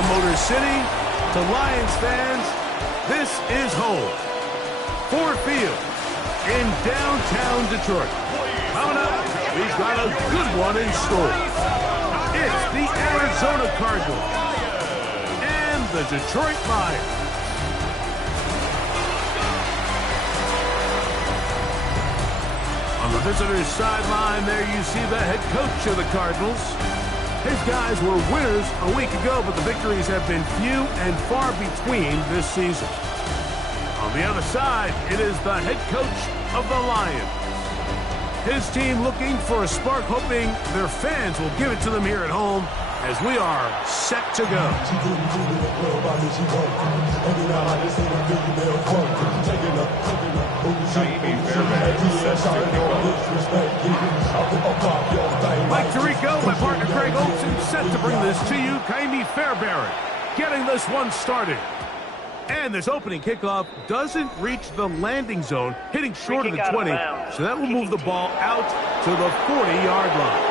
the Motor City, to Lions fans, this is home. Ford Field in downtown Detroit. Coming up, we've got a good one in store. It's the Arizona Cardinals and the Detroit Lions. On the visitor's sideline there, you see the head coach of the Cardinals. His guys were winners a week ago, but the victories have been few and far between this season. On the other side, it is the head coach of the Lions. His team looking for a spark, hoping their fans will give it to them here at home as we are set to go. Mike Tirico, my partner Craig Olsen, set to bring this to you. Kaimi Fairbairn getting this one started. And this opening kickoff doesn't reach the landing zone, hitting short of the 20, so that will move the ball out to the 40-yard line.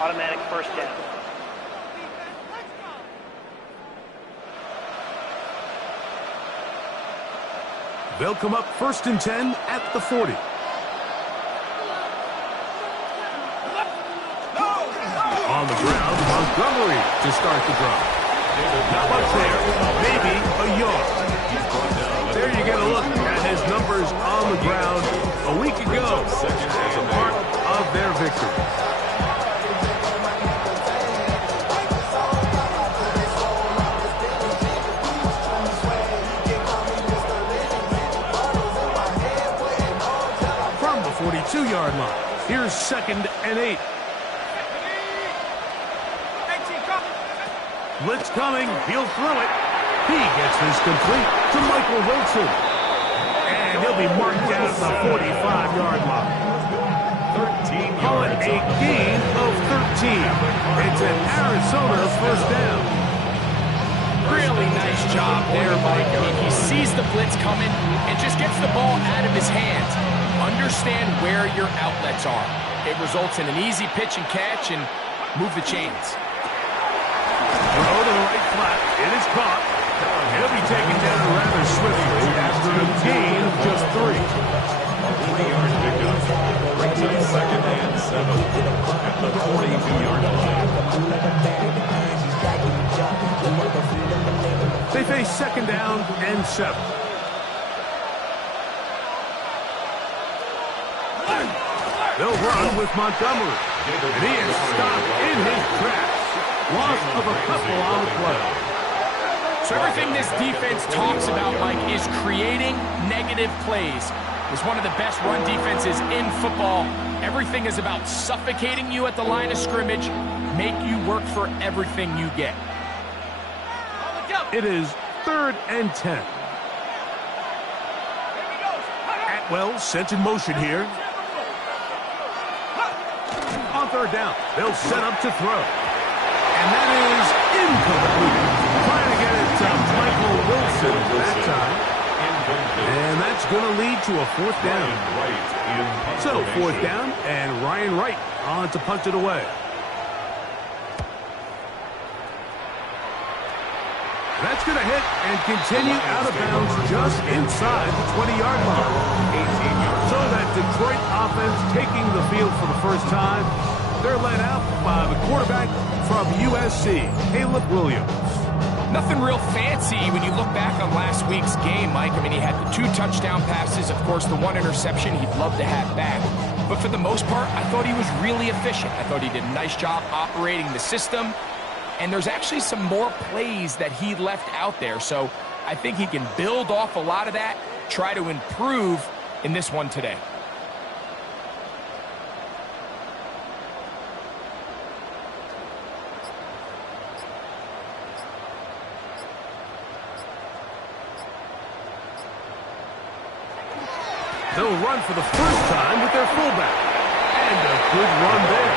Automatic first down. They'll come up 1st and 10 at the 40. On the ground, Montgomery to start the drive. Not much there, maybe a yard. There you get a look at his numbers on the ground a week ago as a part of their victory. From the 42-yard line, here's 2nd and 8. Blitz coming, he'll throw it. He gets this complete to Michael Wilson. And he'll be marked down at the 45-yard line. 13 Call it a gain of 13. It's an Arizona first down. Really nice job there, Mike. I mean, he sees the blitz coming and just gets the ball out of his hands. Understand where your outlets are. It results in an easy pitch and catch and move the chains. Throw to the right flat. It is caught. He'll be taken down rather swiftly after a gain of just 3. 3-yard pickup. Brings up 2nd and 7 at the 42-yard line. They face 2nd down and 7. They'll run with Montgomery. And he is stopped in his tracks. Loss of a couple on the play. So everything this defense talks about, Mike, is creating negative plays. It's one of the best run defenses in football. Everything is about suffocating you at the line of scrimmage, make you work for everything you get. It is 3rd and 10. Atwell sent in motion here. On 3rd down, they'll set up to throw. And that is incomplete. Trying to get it to Michael Wilson that time. And that's going to lead to a 4th down. So 4th down, and Ryan Wright on to punt it away. That's going to hit and continue out of bounds just inside the 20-yard line. 18 yards. So that Detroit offense taking the field for the first time. They're led out by the quarterback from USC, Caleb Williams. Nothing real fancy when you look back on last week's game, Mike. I mean, he had the 2 touchdown passes, of course, the 1 interception he'd love to have back. But for the most part, I thought he was really efficient. I thought he did a nice job operating the system. And there's actually some more plays that he left out there. So I think he can build off a lot of that, try to improve in this one today. They'll run for the first time with their fullback. And a good run there.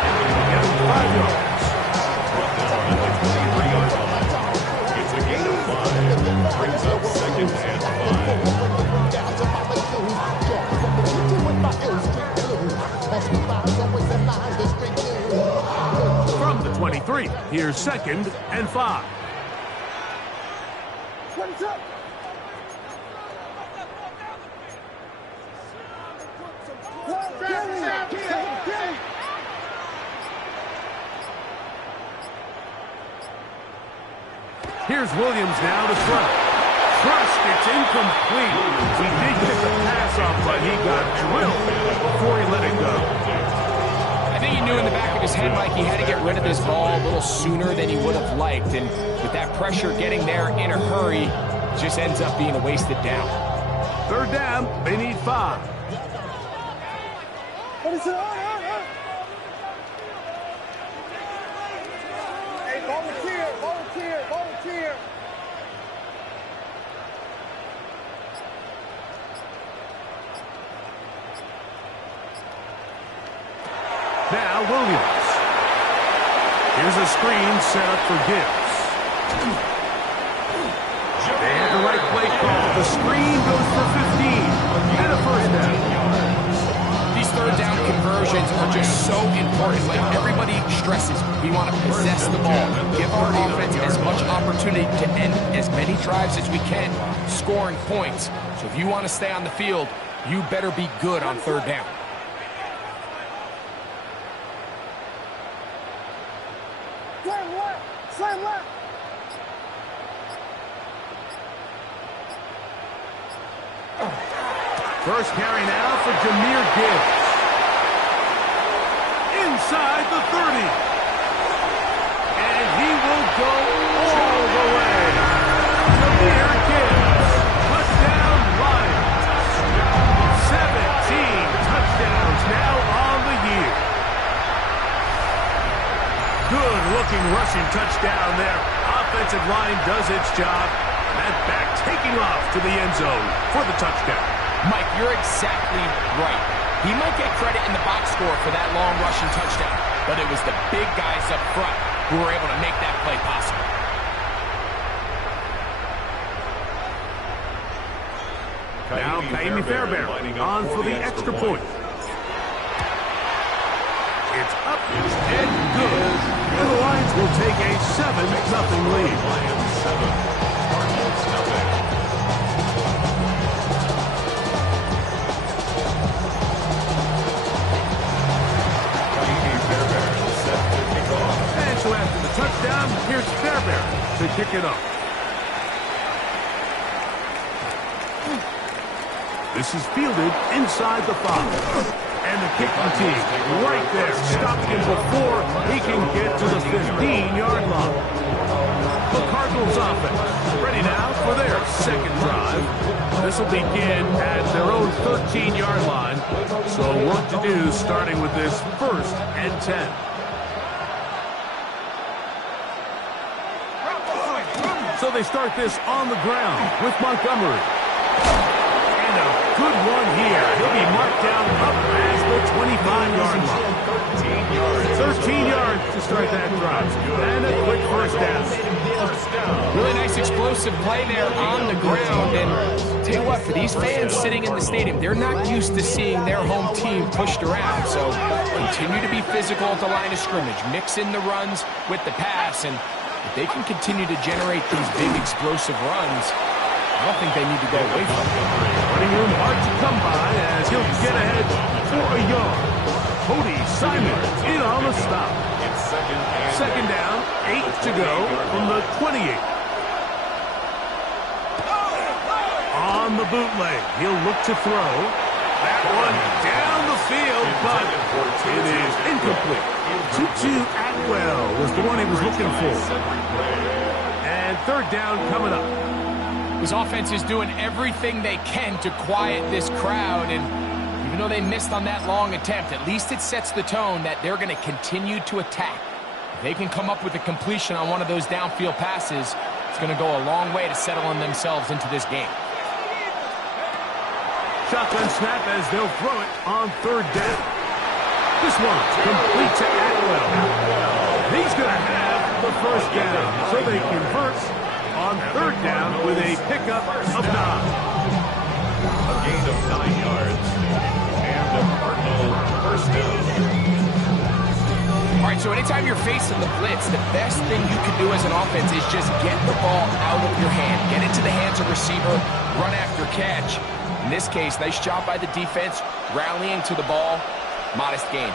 Get him 5 yards. It's a gain of 5. Brings up 2nd and 5. 3. Here's 2nd and 5. Here's Williams now to throw. Trust, it's incomplete. He did get the pass off, but he got drilled before he let it go. I think he knew in the back of his head, Mike, he had to get rid of this ball a little sooner than he would have liked. And with that pressure getting there in a hurry, it just ends up being a wasted down. 3rd down, they need 5. What is it? Hey, volunteer. Now Williams. Here's a screen set up for Gibbs. They had the right play call. The screen goes for 15 and a 1st down. These 3rd down conversions are just so important. Like everybody stresses, we want to possess the ball, give our offense as much opportunity to end as many drives as we can, scoring points. So if you want to stay on the field, you better be good on 3rd down. Slam left. First carry now for Jahmyr Gibbs. Inside the 30. And he will go all the way. Jahmyr Gibbs. Touchdown Lions. 17 touchdowns now on the year. Good looking rushing touchdown there. Offensive line does its job. That back taking off to the end zone for the touchdown. Mike, you're exactly right. He might get credit in the box score for that long rushing touchdown, but it was the big guys up front who were able to make that play possible. Now Kaimi Fairbairn on for the extra point. It's up and good. And the Lions will take a 7-0 lead. Lions 7, Cardinals nothing. And so after the touchdown, here's Fairbairn to kick it off. This is fielded inside the 5. And the kicking team right there, stopping him before he can get to the 15-yard line. The Cardinals offense ready now for their 2nd drive. This will begin at their own 13-yard line. So work to do starting with this 1st and 10. So they start this on the ground with Montgomery. And a good one here. He'll be marked down up as the 25-yard line. 13 yards to start that drive. And a quick 1st down. Really nice explosive play there on the ground. And tell you what, for these fans sitting in the stadium, they're not used to seeing their home team pushed around. So continue to be physical at the line of scrimmage. Mix in the runs with the pass. And if they can continue to generate these big explosive runs, I don't think they need to go away from it. Running room hard to come by as he'll get ahead for a yard. Cody Simon in on the stop. Second down, 8 to go from the 28. On the bootleg, he'll look to throw. That one down the field, but it is incomplete. Tutu Atwell was the one he was looking for. And 3rd down coming up. His offense is doing everything they can to quiet this crowd, and even though they missed on that long attempt, at least it sets the tone that they're going to continue to attack. If they can come up with a completion on one of those downfield passes, it's going to go a long way to settling themselves into this game. Shotgun snap as they'll throw it on 3rd down. This one's complete to Atwell. He's going to have the 1st down, so they convert on 3rd down with a pickup of 9. A gain of 9 yards and a Cardinal 1st down. All right, so anytime you're facing the blitz, the best thing you can do as an offense is just get the ball out of your hand. Get into the hands of receiver, run after catch. In this case, nice job by the defense, rallying to the ball. Modest gain.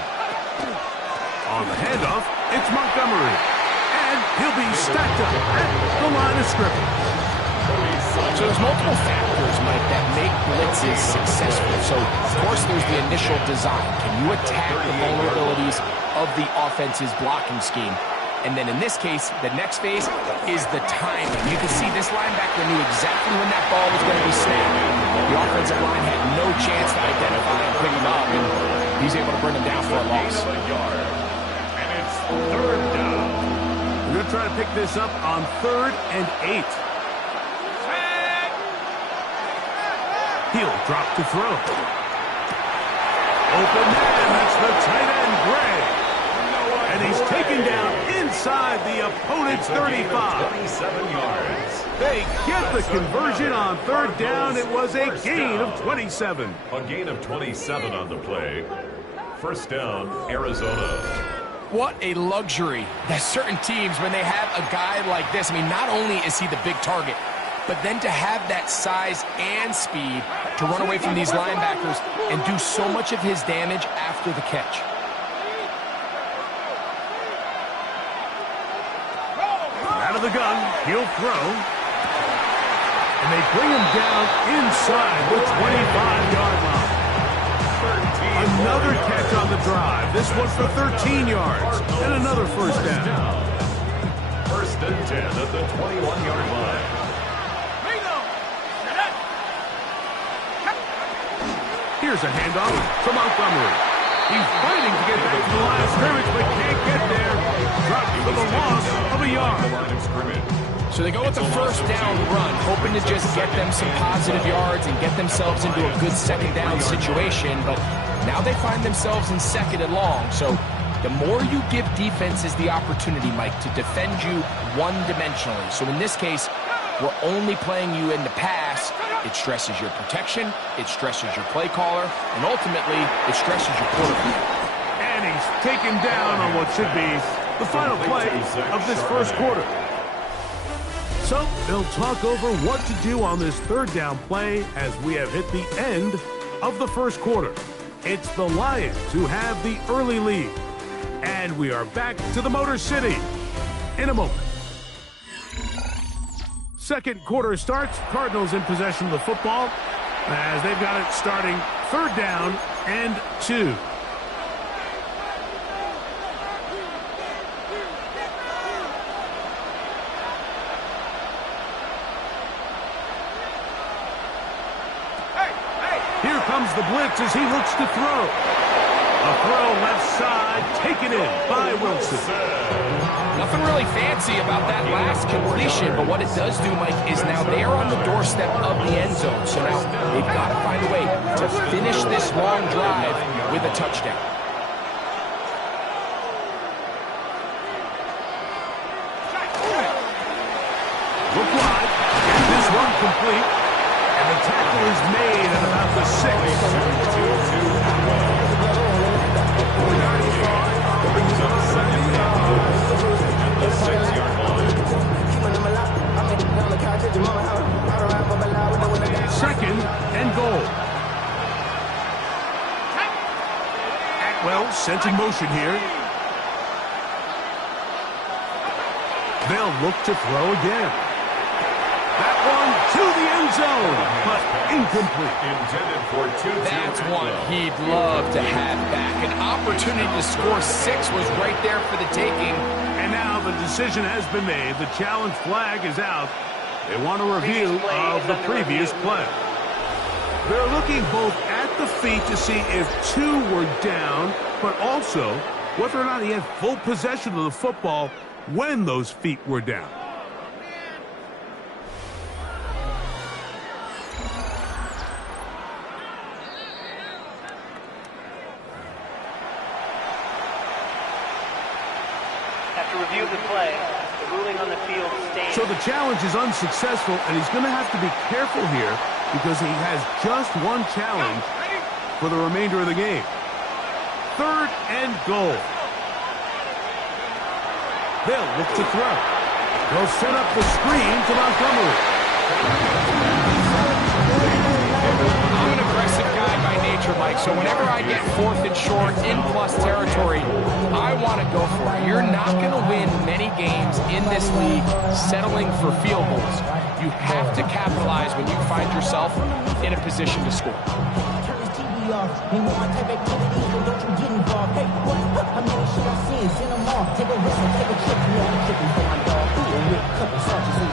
On the handoff, it's Montgomery. And he'll be stacked up at the line of scrimmage. So there's multiple factors, Mike, that make blitzes successful. So, of course, there's the initial design. Can you attack the vulnerabilities of the offense's blocking scheme? And then in this case, the next phase is the timing. You can see this linebacker knew exactly when that ball was going to be snapped. The offensive line had no chance to identify and pick him up, and he's able to bring him down for a loss. And it's third down. We're going to try to pick this up on 3rd and 8. He'll drop to throw. Open man, that's the tight end, Gray. And he's taken down inside the opponent's 35. 27 yards. They get the conversion on 3rd down. It was a gain of 27. A gain of 27 on the play. First down, Arizona. What a luxury that certain teams, when they have a guy like this, I mean, not only is he the big target, but then to have that size and speed to run away from these linebackers and do so much of his damage after the catch. Out of the gun, he'll throw. And they bring him down inside the 25-yard line. Another catch on the drive. This one for 13 yards and another first down. First and 10 at the 21-yard line. Here's a handoff to Montgomery. He's fighting to get back to the line of scrimmage, but can't get there. Dropped for the loss of a yard. So they go with the first down run, hoping to just get them some positive yards and get themselves into a good second down situation, but now they find themselves in 2nd and long. So the more you give defenses the opportunity, Mike, to defend you one-dimensionally. So in this case, we're only playing you in the pass. It stresses your protection, it stresses your play caller, and ultimately, it stresses your quarterback. And he's taken down on what should be the final play of this first quarter. So they'll talk over what to do on this 3rd down play as we have hit the end of the first quarter. It's the Lions who have the early lead. And we are back to the Motor City in a moment. Second quarter starts. Cardinals in possession of the football as they've got it starting 3rd down and 2. Here comes the blitz as he looks to throw. A throw left side, taken in by Wilson. Nothing really fancy about that last completion, but what it does do, Mike, is now they're on the doorstep of the end zone. So now they've got to find a way to finish this long drive with a touchdown. Look wide, and this one complete, and the tackle is made at about the 6. Second and goal. Atwell sent in motion here. They'll look to throw again. That one to the end zone, but incomplete. Intended for 2. That's one he'd love to have back. An opportunity to score 6 was right there for the taking. And now the decision has been made. The challenge flag is out. They want a review of the previous play. They're looking both at the feet to see if 2 were down, but also whether or not he had full possession of the football when those feet were down. After review of the play, the ruling on the field stands. So the challenge is unsuccessful, and he's going to have to be careful here because he has just one challenge for the remainder of the game. 3rd and goal. They'll look to throw. They'll set up the screen to Montgomery. I'm an aggressive guy by nature, Mike, so whenever I get 4th and short in plus territory, I want to go for it. You're not going to win many games in this league settling for field goals. You have to capitalize when you find yourself in a position to score.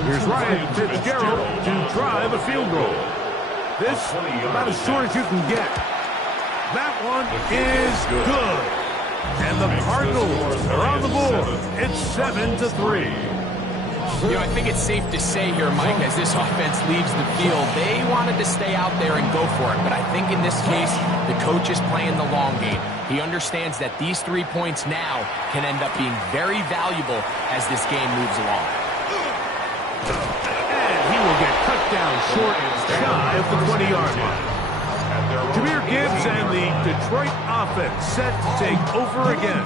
Here's Ryan Fitzgerald to try the field goal. This about as short as you can get. That one is good. And the Cardinals are on the board. It's 7-3. You know, I think it's safe to say here, Mike, as this offense leaves the field, they wanted to stay out there and go for it. But I think in this case, the coach is playing the long game. He understands that these 3 points now can end up being very valuable as this game moves along. And he will get cut down short and shy of the 20-yard line. Jahmyr Gibbs and the Detroit offense set to take over again.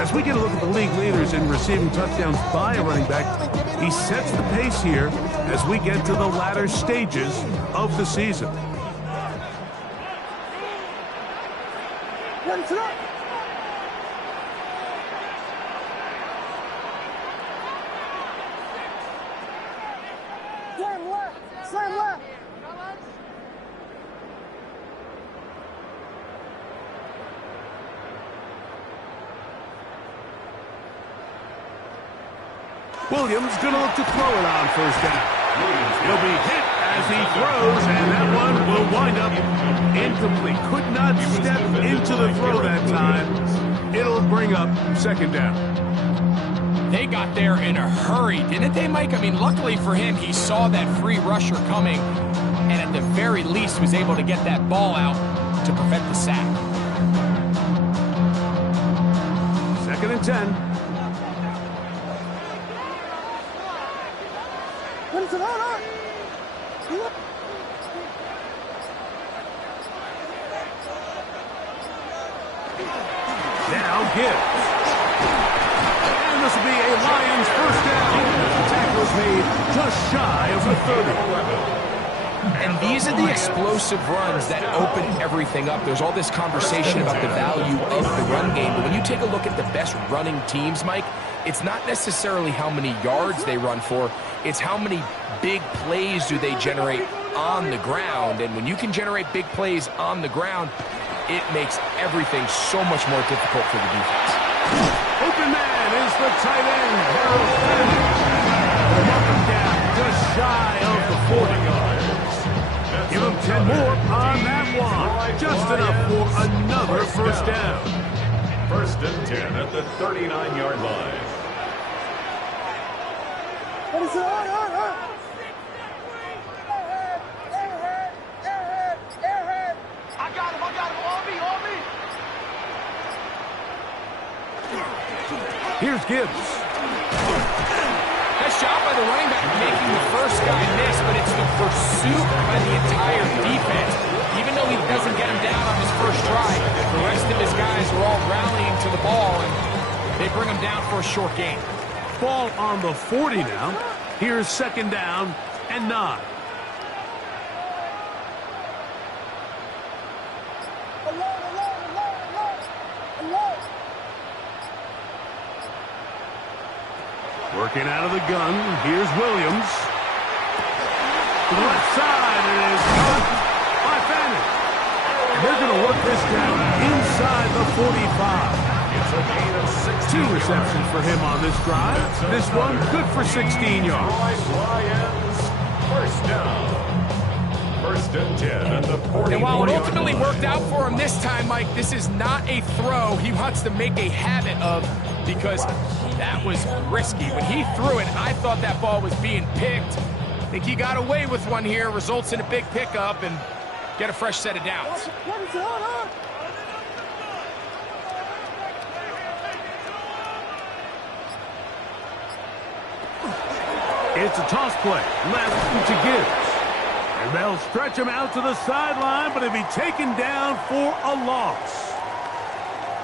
As we get a look at the league leaders in receiving touchdowns by a running back, he sets the pace here as we get to the latter stages of the season. Slam left! Slam left! Williams going to look to throw it on first down. He'll be hit as he throws, and that one will wind up incomplete. Could not step into the throw that time. It'll bring up second down. They got there in a hurry, didn't they, Mike? I mean, luckily for him, he saw that free rusher coming, and at the very least was able to get that ball out to prevent the sack. 2nd and 10. Now Gibbs. And this will be a Lions first down. The tackle is made just shy of the 30. And these are the explosive runs that open everything up. There's all this conversation about the value of the run game. But when you take a look at the best running teams, Mike, it's not necessarily how many yards they run for. It's how many big plays do they generate on the ground. And when you can generate big plays on the ground, it makes everything so much more difficult for the defense. Open man is the tight end, Harold Fenton. Knock him down just shy of the 40 yards. Give him 10 more on that one. Just enough for another first down. 1st and 10 at the 39-yard line. What is it? I got him, on me. Here's Gibbs. Nice job by the running back making the first guy miss, but it's the pursuit by the entire defense. Even though he doesn't get him down on his first try, the rest of his guys are all rallying to the ball, and they bring him down for a short gain. Ball on the 40 now. Here's 2nd down and 9. Working out of the gun. Here's Williams. To the left side, it is caught by Fenton. They're going to work this down inside the 45. It's a gain of 16 2 receptions for him on this drive. This one good for 16 yards. Lions, first down. 1st and 10 at the 40. And while it ultimately worked out for him this time, Mike, this is not a throw he wants to make a habit of, because that was risky. When he threw it, I thought that ball was being picked. I think he got away with one here, results in a big pickup and get a fresh set of downs. It's a toss play. Left to Gibbs. And they'll stretch him out to the sideline, but he'll be taken down for a loss.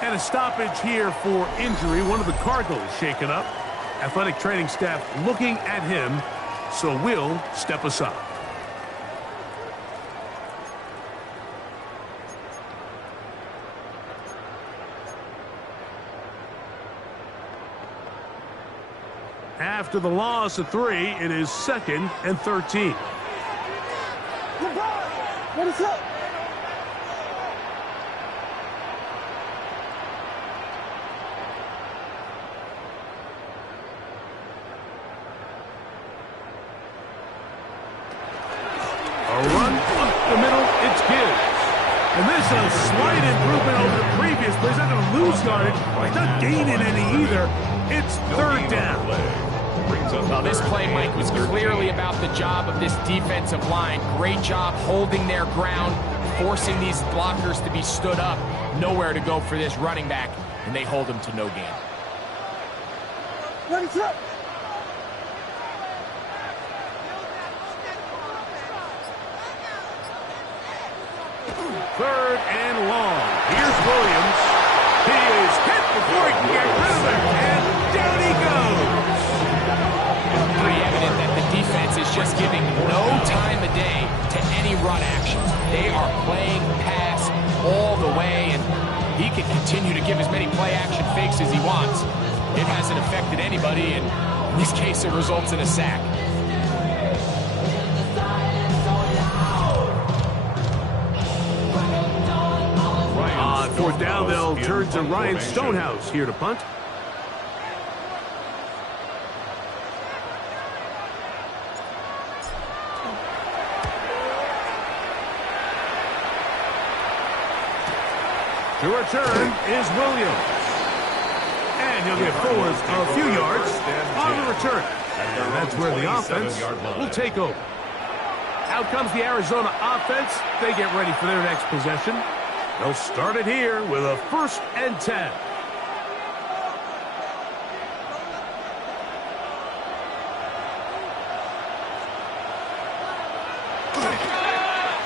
And a stoppage here for injury. One of the Cardinals shaken up. Athletic training staff looking at him, so we'll step aside. After the loss of 3, it is 2nd and 13. What is up? A run up the middle, it's Gibbs. And this is a slight improvement over the previous play. He's not going to lose yardage. He's not gaining any either. It's 3rd down. Well, this play, Mike, was clearly about the job of this defensive line. Great job holding their ground, forcing these blockers to be stood up. Nowhere to go for this running back, and they hold him to no gain. What is up? Third and long. Here's Williams. He is hit before he can get rid of it, and down he goes. Pretty evident that the defense is just giving no time of day to any run actions. They are playing pass all the way, and he can continue to give as many play-action fakes as he wants. It hasn't affected anybody, and in this case, it results in a sack. On 4th down, they'll turn to Ryan Stonehouse here to punt. To return is Williams. And he'll get forward a few yards on the return. And that's where the offense will take over. Out comes the Arizona offense. They get ready for their next possession. They'll start it here with a 1st and 10.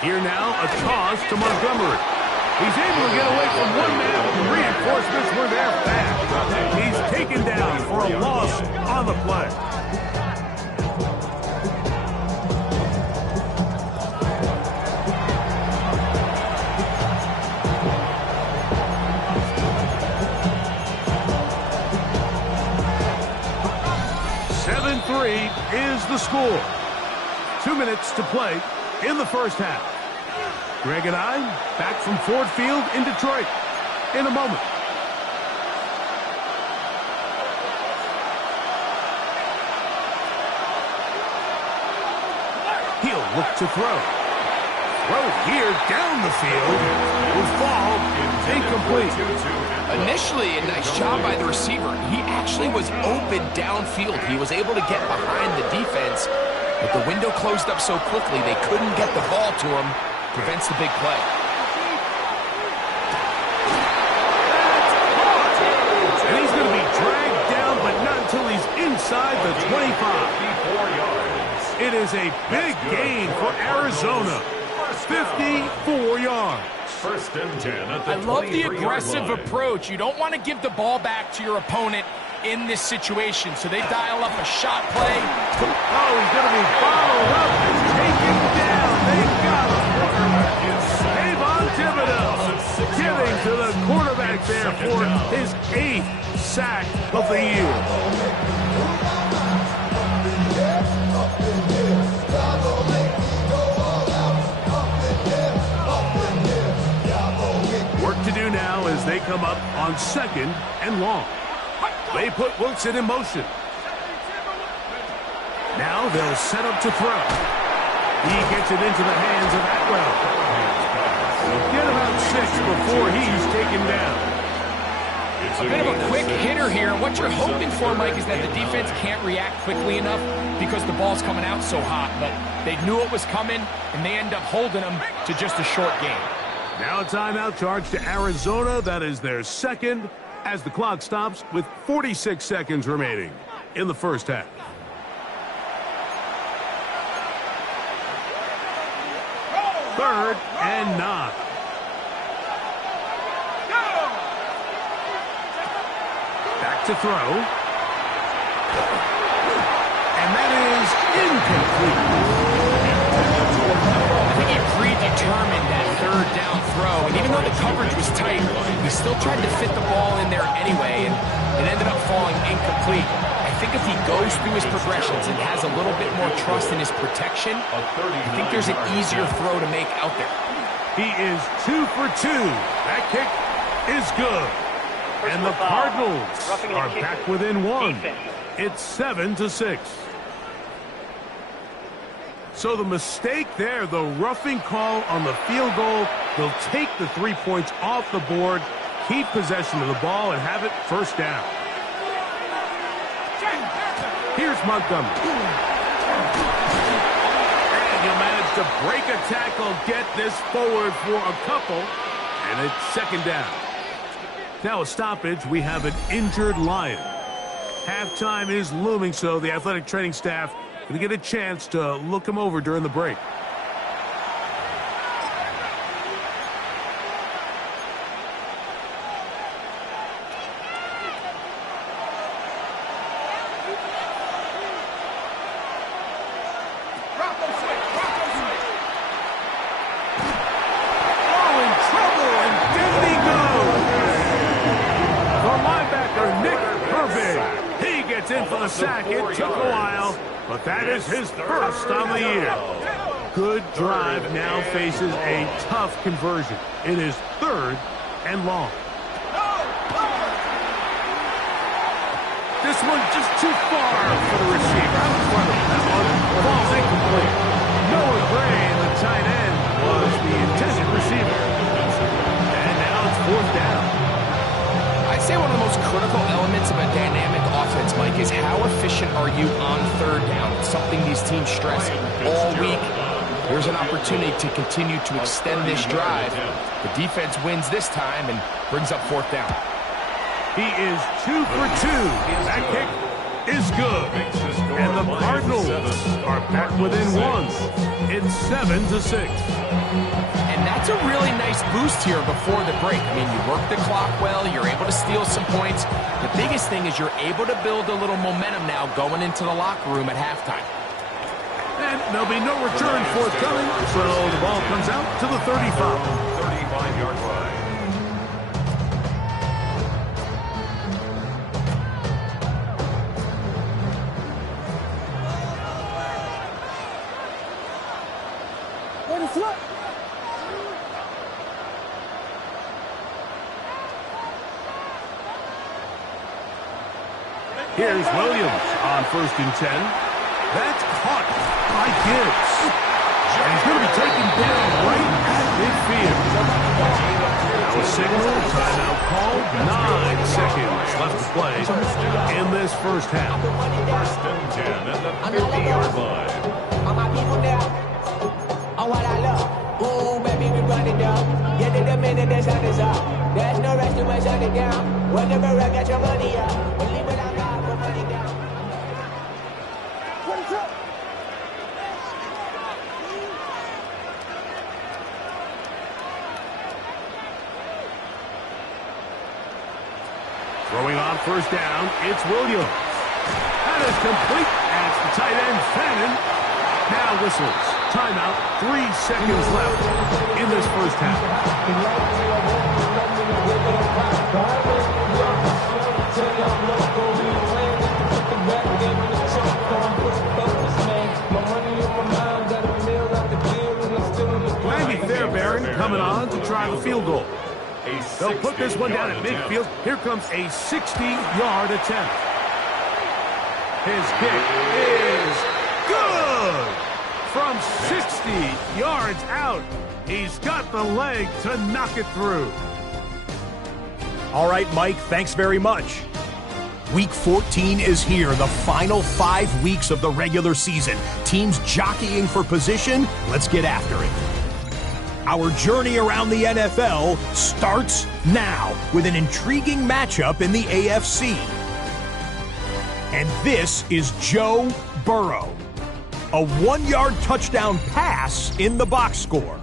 Here now, a toss to Montgomery. He's able to get away from one man, but the reinforcements were there fast. He's taken down for a loss on the play. Is the score. 2 minutes to play in the first half. Greg and I back from Ford Field in Detroit in a moment. He'll look to throw. Throw here down the field will fall incomplete. Initially, a nice job by the receiver. He actually was open downfield. He was able to get behind the defense, but the window closed up so quickly they couldn't get the ball to him. Prevents the big play. And he's going to be dragged down, but not until he's inside the 25. It is a big gain for Arizona. 54 yards. 1st and 10 at the I love the 23-yard aggressive line. approach. You don't want to give the ball back to your opponent in this situation, so they dial up a shot play. Oh, he's going to be followed up and taken down. They got him. Avon Thibodeau giving to the quarterback there for his 8th sack of the year. Work to do now as they come up on 2nd and long. They put Wilson in motion. Now they'll set up to throw. He gets it into the hands of Atwell. He'll get about 6 before he's taken down. A bit of a quick hitter here. What you're hoping for, Mike, is that the defense can't react quickly enough because the ball's coming out so hot. But they knew it was coming, and they end up holding them to just a short game. Now a timeout charge to Arizona. That is their 2nd as the clock stops with 46 seconds remaining in the first half. Third and 9. Back to throw. throw, and even though the coverage was tight, he still tried to fit the ball in there anyway, and it ended up falling incomplete. I think if he goes through his progressions and has a little bit more trust in his protection, I think there's an easier throw to make out there. He is 2 for 2. That kick is good. And the Cardinals are back within 1. It's 7-6. So the mistake there, the roughing call on the field goal, they'll take the 3 points off the board, keep possession of the ball, and have it first down. Here's Montgomery. And he'll manage to break a tackle, get this forward for a couple, and it's second down. Now a stoppage, we have an injured Lion. Halftime is looming, so the athletic training staff going to get a chance to look him over during the break. In for the sack. It took a while, but that is his first on the year. Good drive, now faces a tough conversion. It is 3rd and long. This one just too far for the receiver. Out in front of him. That one falls incomplete. Noah Gray, the tight end, was the intended receiver. And now it's 4th down. I'd say one of the most critical elements of a dynamic offense, Mike, is how efficient are you on 3rd down? It's something these teams stress all week. Here's an opportunity to continue to extend this drive. The defense wins this time and brings up 4th down. He is 2 for 2. That kick is good. And the Cardinals are back within 1. It's 7-6. And that's a really nice boost here before the break. I mean, you work the clock well, you're able to steal some points. The biggest thing is you're able to build a little momentum now going into the locker room at halftime. And there'll be no return forthcoming, so the ball comes out to the 35. 35-yard line. Here's Williams on 1st and 10. That's caught by Gibbs. And he's going to be taken down right at midfield. Now a signal, timeout called. 9 seconds left to play in this first half. 1st and 10 at the 50-yard line. All my people there. Oh, what I love. Ooh, baby, we run it down. Get to the minute the sun is up. There's no rest to my shut it down. Whenever I got your money up. Believe it or not, we're money down. What is up? Throwing on 1st down, it's Williams. That is complete. And it's the tight end, Fannin. Now whistles. Timeout. 3 seconds left in this first half. Randy Fairbairn coming on to try the field goal. They'll put this one down at midfield. Here comes a 60-yard attempt. His kick is good! From 60 yards out, he's got the leg to knock it through. All right, Mike, thanks very much. Week 14 is here, the final 5 weeks of the regular season. Teams jockeying for position. Let's get after it. Our journey around the NFL starts now with an intriguing matchup in the AFC. And this is Joe Burrow. A 1-yard touchdown pass in the box score.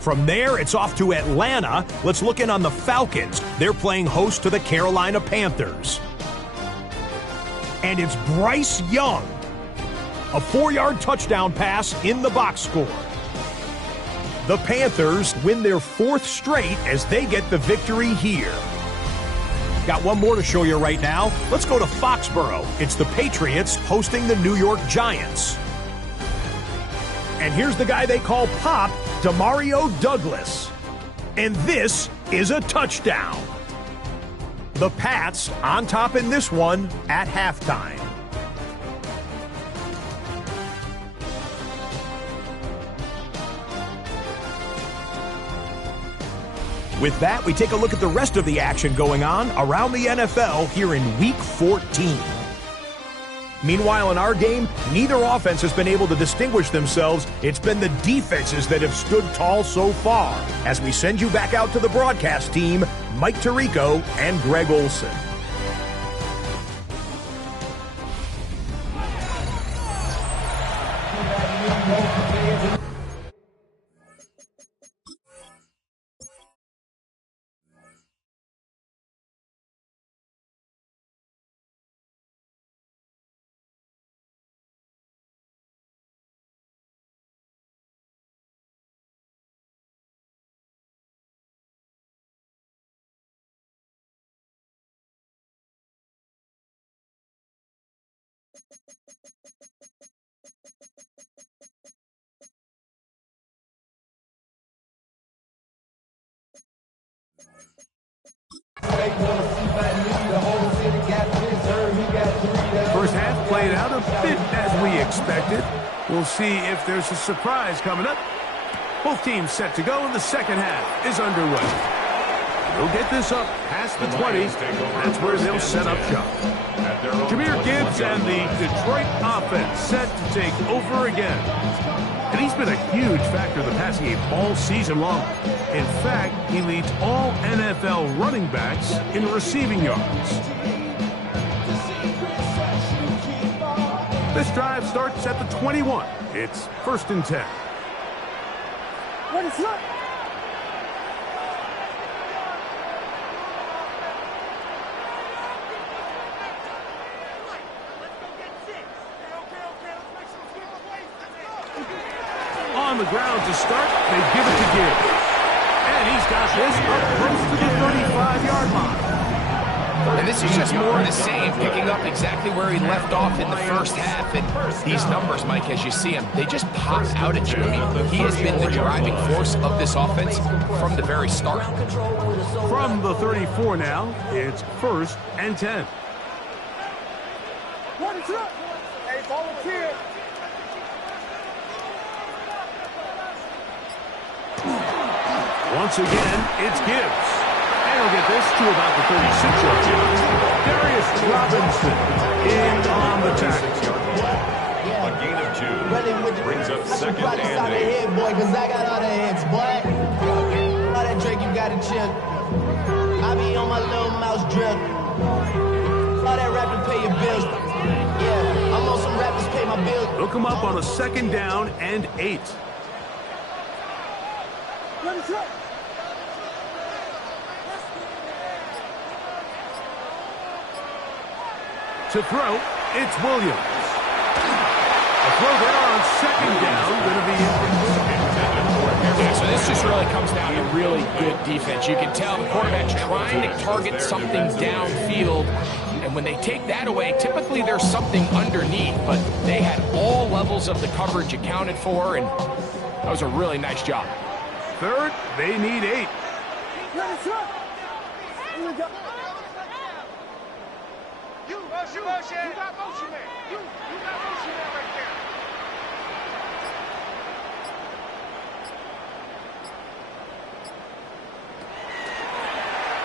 From there, it's off to Atlanta. Let's look in on the Falcons. They're playing host to the Carolina Panthers. And it's Bryce Young. A 4-yard touchdown pass in the box score. The Panthers win their 4th straight as they get the victory here. Got one more to show you right now. Let's go to Foxborough. It's the Patriots hosting the New York Giants. And here's the guy they call Pop, Demario Douglas. And this is a touchdown. The Pats on top in this one at halftime. With that, we take a look at the rest of the action going on around the NFL here in Week 14. Meanwhile, in our game, neither offense has been able to distinguish themselves. It's been the defenses that have stood tall so far. As we send you back out to the broadcast team, Mike Tirico and Greg Olson. First half played out a bit as we expected. We'll see if there's a surprise coming up. Both teams set to go, and the second half is underway. They'll get this up past the 20. That's where they'll set up shop. Jahmyr Gibbs and the Detroit offense set to take over again. And he's been a huge factor in the passing game all season long. In fact, he leads all NFL running backs in receiving yards. This drive starts at the 21. It's 1st and 10. What is that? On the ground to start, they give it to Gibbs. And he's got this up close to the 35-yard line. And this is just more of the same, picking up exactly where he left off in the first half. And these numbers, Mike, as you see them, they just pop out at you. I mean, he has been the driving force of this offense from the very start. From the 34 now, it's 1st and 10. What is that? Hey, volunteer. Once again, it's Gibbs. And he'll get this to about the 36-yard line. Darius Robinson in on the tackle. A gain of 2 brings up 2nd and 8. Head, boy, cause I got all the hits, boy. All that Drake, you got a chip. I be on my little mouse drip. All that rap to pay your bills. Yeah, I'm on some rappers pay my bills. Look him up on a 2nd down and 8. What is that? To throw, it's Williams. A throw there on 2nd down, going to be Yeah, so this just really comes down to really good defense. You can tell the quarterback's trying to target something downfield, and when they take that away, typically there's something underneath, but they had all levels of the coverage accounted for, and that was a really nice job. 3rd, they need 8. What is that? Here we go. You got motion man. You got motion man right there.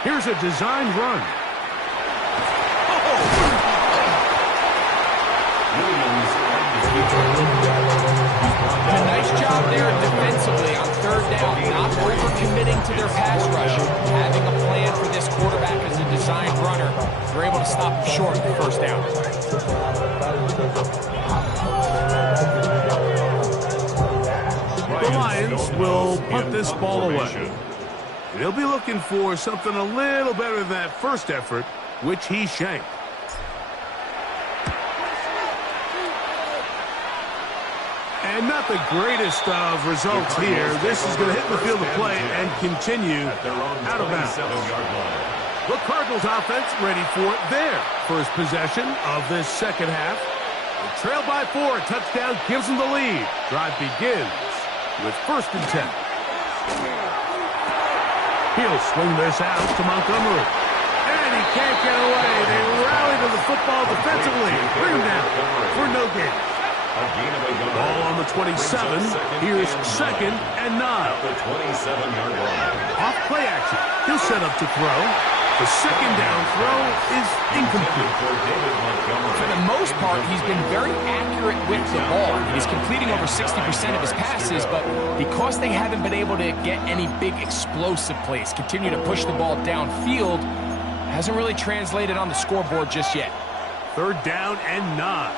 Here's a designed run. A nice job there defensively on 3rd down, not overcommitting to their pass rush, having a plan for this quarterback as a designed runner. They're able to stop him short of the 1st down. The Lions will punt this ball away. They'll be looking for something a little better than that first effort, which he shanked. And not the greatest of results here. This is going to hit the field of play and continue out of bounds. The Cardinals offense ready for their first possession of this second half. They trail by 4. A touchdown gives them the lead. Drive begins with 1st and 10. He'll swing this out to Montgomery. And he can't get away. They rally to the football defensively. Bring him down for no gain. Ball on the 27. Here's 2nd and 9. The 27-yard line. Off play action. He'll set up to throw. The 2nd down throw is incomplete. For the most part, he's been very accurate with the ball. He's completing over 60% of his passes, but because they haven't been able to get any big explosive plays, continue to push the ball downfield, hasn't really translated on the scoreboard just yet. 3rd down and 9.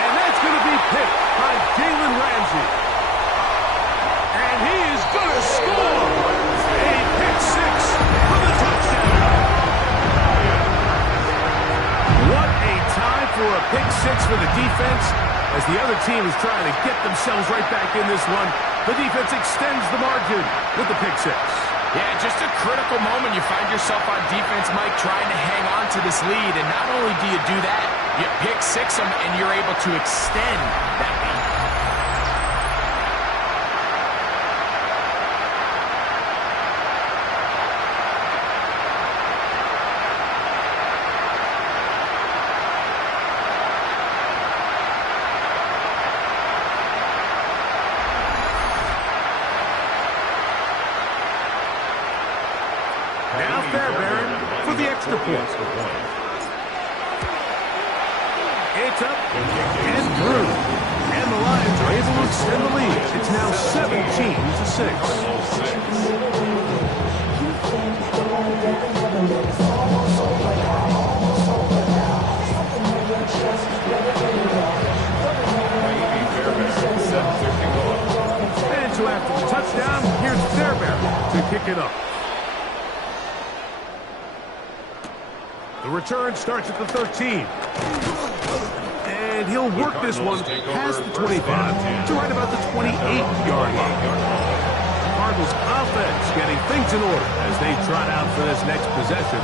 And that's going to be picked by Jalen Ramsey. And he is going to score a pick 6 for the touchdown. What a time for a pick 6 for the defense. As the other team is trying to get themselves right back in this one, the defense extends the margin with the pick 6. Yeah, just a critical moment. You find yourself on defense, Mike, trying to hang on to this lead. And not only do you do that, you pick 6 them, and you're able to extend that lead. Now Fairbairn for the extra point. It's up and through. And the Lions are able to extend the lead. It's now 17-6. And so after the touchdown, here's Fairbairn to kick it up. The return starts at the 13. And he'll work this one past the 25 to right about the 28-yard line. Cardinals offense getting things in order as they trot out for this next possession.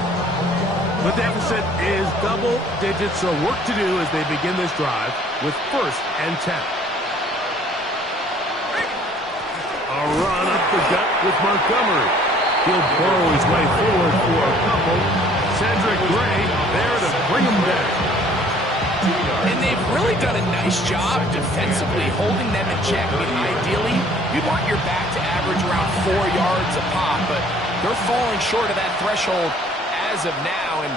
The deficit is double digits, so work to do as they begin this drive with 1st and 10. A run up the gut with Montgomery. He'll burrow his way forward for a couple. Cedric Gray there to bring him down. And they've really done a nice job defensively holding them in check. I mean, ideally, you'd want your back to average around 4 yards a pop, but they're falling short of that threshold as of now, and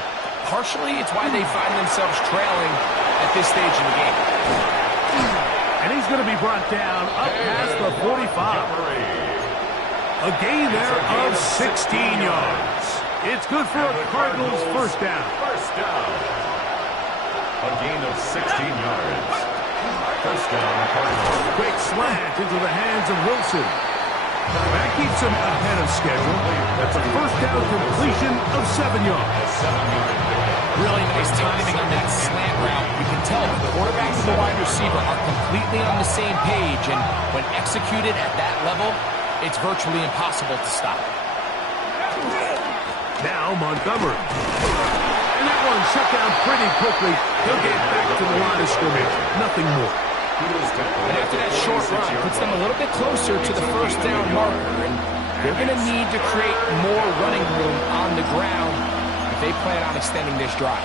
partially it's why they find themselves trailing at this stage in the game. And he's going to be brought down up past the 45. A gain there of 16 yards. It's good for a Cardinals 1st down. First down. A gain of 16 yards. 1st down, Cardinals. Quick slant into the hands of Wilson. That keeps him ahead of schedule. That's a 1st down completion of 7 yards. Really nice timing on that slant route. You can tell the quarterback and the wide receiver are completely on the same page, and when executed at that level, it's virtually impossible to stop. Now Montgomery. And that one shut down pretty quickly. He'll get back to the line of scrimmage. Nothing more. And after that short run, puts them a little bit closer to the 1st down marker. And they're going to need to create more running room on the ground if they plan on extending this drive.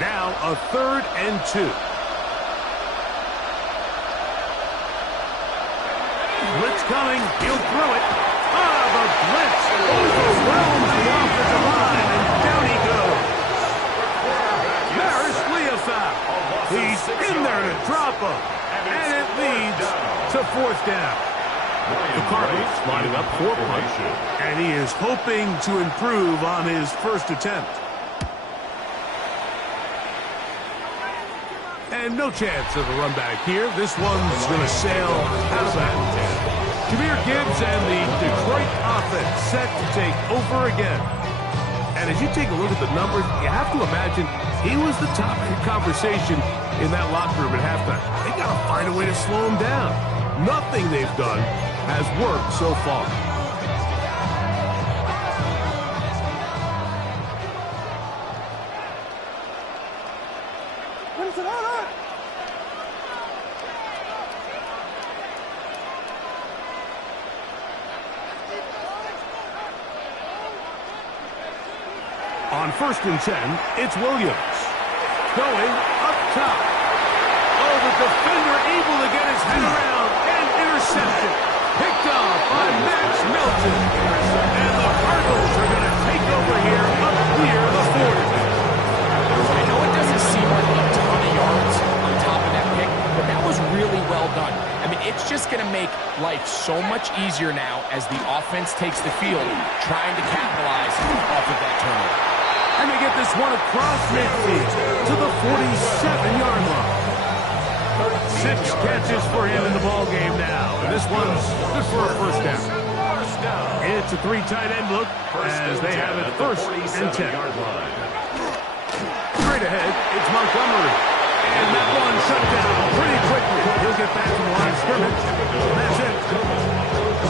Now a 3rd and 2. Blitz coming. He'll throw it. The blitz overwhelms the offensive line, and down he goes. There's Leofau. He's in there to drop him, and it leads to 4th down. The Cardinals lining up for punch, and he is hoping to improve on his 1st attempt. And no chance of a run back here. This one's going to sail out of bounds. Jahmyr Gibbs and the Detroit offense set to take over again. And as you take a look at the numbers, you have to imagine he was the topic of conversation in that locker room at halftime. They got to find a way to slow him down. Nothing they've done has worked so far. On 1st and 10, it's Williams. Going up top. Oh, the defender able to get his head around and intercepted. Picked off by Max Milton. And the Cardinals are going to take over here up near the 40. I know it doesn't seem like a ton of yards on top of that pick, but that was really well done. I mean, it's just going to make life so much easier now as the offense takes the field, trying to capitalize off of that turnover. And they get this one across midfield to the 47-yard line. 6 catches for him in the ball game now. And this one's good for a first down. It's a 3 tight end look as they have it 1st and 10. Straight ahead, it's Montgomery. And that one shut down pretty quickly. He'll get back to the line of scrimmage. That's it.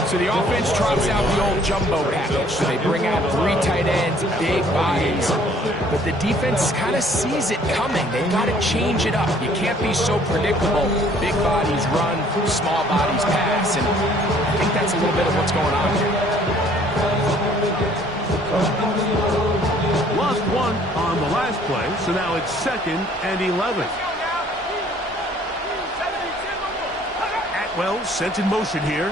So the offense trots out the old jumbo package. So they bring out 3 tight ends, big bodies. But the defense kind of sees it coming. They've got to change it up. You can't be so predictable. Big bodies run, small bodies pass. And I think that's a little bit of what's going on here. Lost 1 on the last play, so now it's 2nd and 11. Atwell sent in motion here.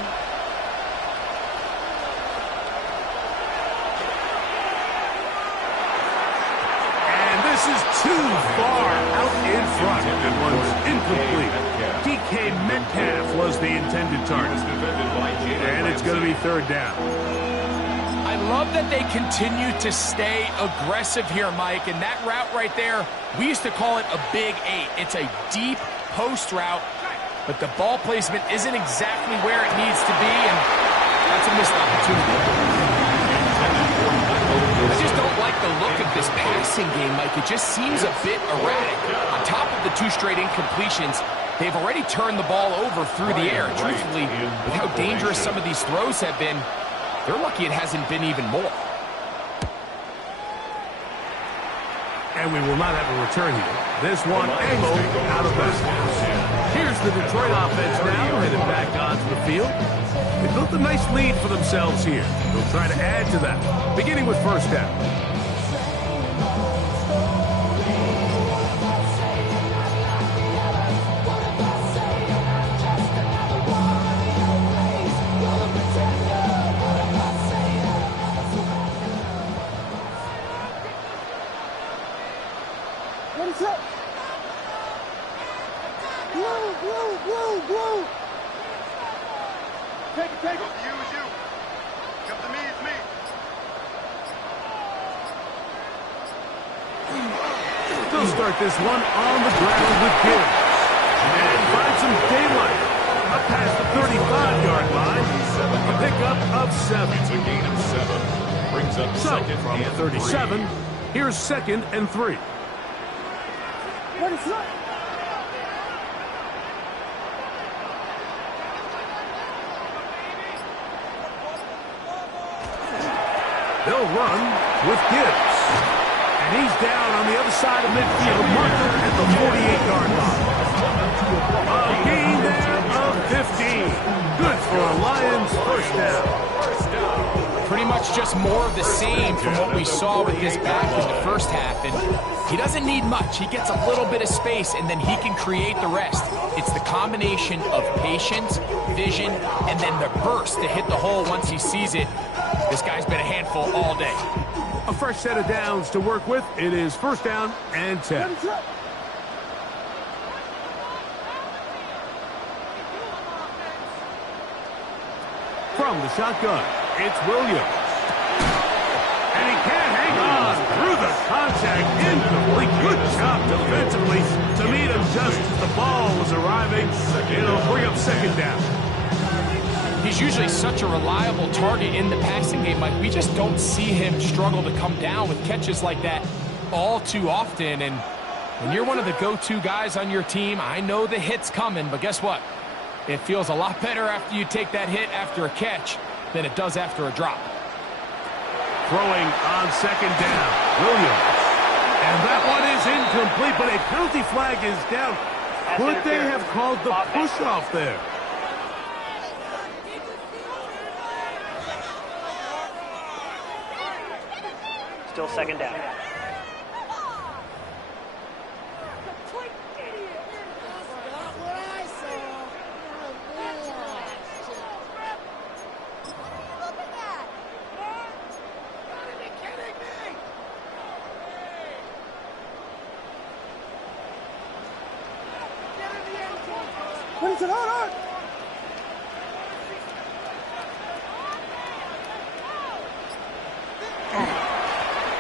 This is too far out in front. That one's incomplete. DK Metcalf was the intended target. And it's going to be 3rd down. I love that they continue to stay aggressive here, Mike. And that route right there, we used to call it a big 8. It's a deep post route, but the ball placement isn't exactly where it needs to be, and that's a missed opportunity. I just don't like the look of this passing game, Mike. It just seems a bit erratic. On top of the 2 straight incompletions, they've already turned the ball over through the air. Truthfully, with how dangerous some of these throws have been, they're lucky it hasn't been even more. And we will not have a return here. This one angled out of bounds. Here's the Detroit offense now, headed back onto the field. They built a nice lead for themselves here. They'll try to add to that, beginning with 1st down. What is up? Blue. Take it. You. Come to me, it's me. They'll start this one on the ground with Gibbs. And find some daylight. Up past the 35-yard line. A pickup of 7. It's a gain of 7. Brings up So, 2nd from and 37, 3. here's 2nd and 3. What is up? They'll run with Gibbs. And he's down on the other side of midfield, marker at the 48-yard line. A gain there of 15. Good for a Lions 1st down. Pretty much just more of the same from what we saw with this back in the 1st half. And he doesn't need much. He gets a little bit of space, and then he can create the rest. It's the combination of patience, vision, and then the burst to hit the hole once he sees it. This guy's been a handful all day. A fresh set of downs to work with. It is 1st down and 10. From the shotgun, it's Williams. And he can't hang on through the contact. Incomplete. Good job defensively to meet him just as the ball was arriving. It'll bring up 2nd down. He's usually such a reliable target in the passing game, Mike. We just don't see him struggle to come down with catches like that all too often. And when you're one of the go-to guys on your team, I know the hit's coming, but guess what? It feels a lot better after you take that hit after a catch than it does after a drop. Throwing on second down, Williams. And that one is incomplete, but a penalty flag is down. Could they have called the push-off there? Still second down.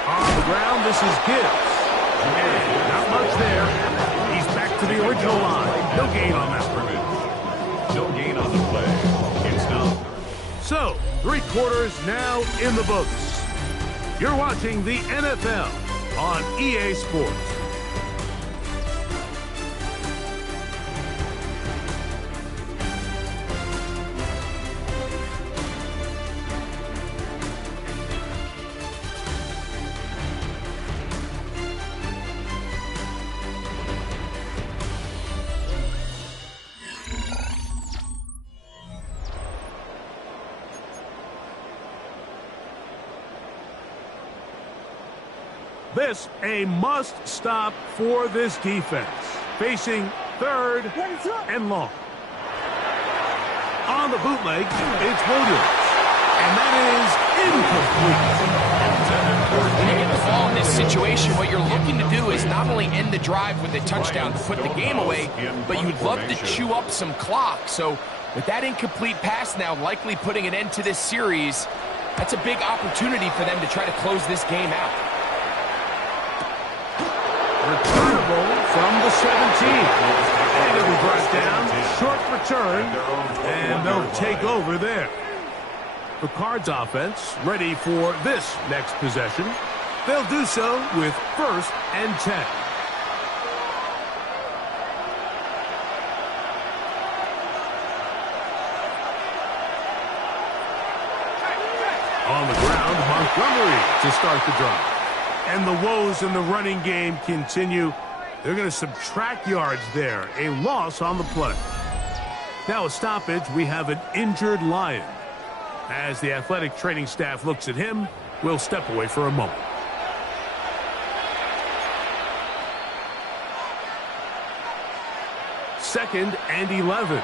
On the ground, this is Gibbs. And not much there. He's back to the original line. No gain on that one. No gain on the play. It's now. So, 3 quarters now in the books. You're watching the NFL on EA Sports. This a must-stop for this defense. Facing 3rd and long. On the bootleg, it's Williams. And that is incomplete. When you get the ball in this situation, what you're looking to do is not only end the drive with a touchdown to put the game away, but you'd love to chew up some clock. So with that incomplete pass now likely putting an end to this series, that's a big opportunity for them to try to close this game out. Returnable from the 17. And it'll be brought down. Short return. And they'll take over there. The Cards offense ready for this next possession. They'll do so with 1st and 10. On the ground, Montgomery to start the drive. And the woes in the running game continue. They're going to subtract yards there. A loss on the play. Now a stoppage. We have an injured Lion. As the athletic training staff looks at him, we'll step away for a moment. Second and 11.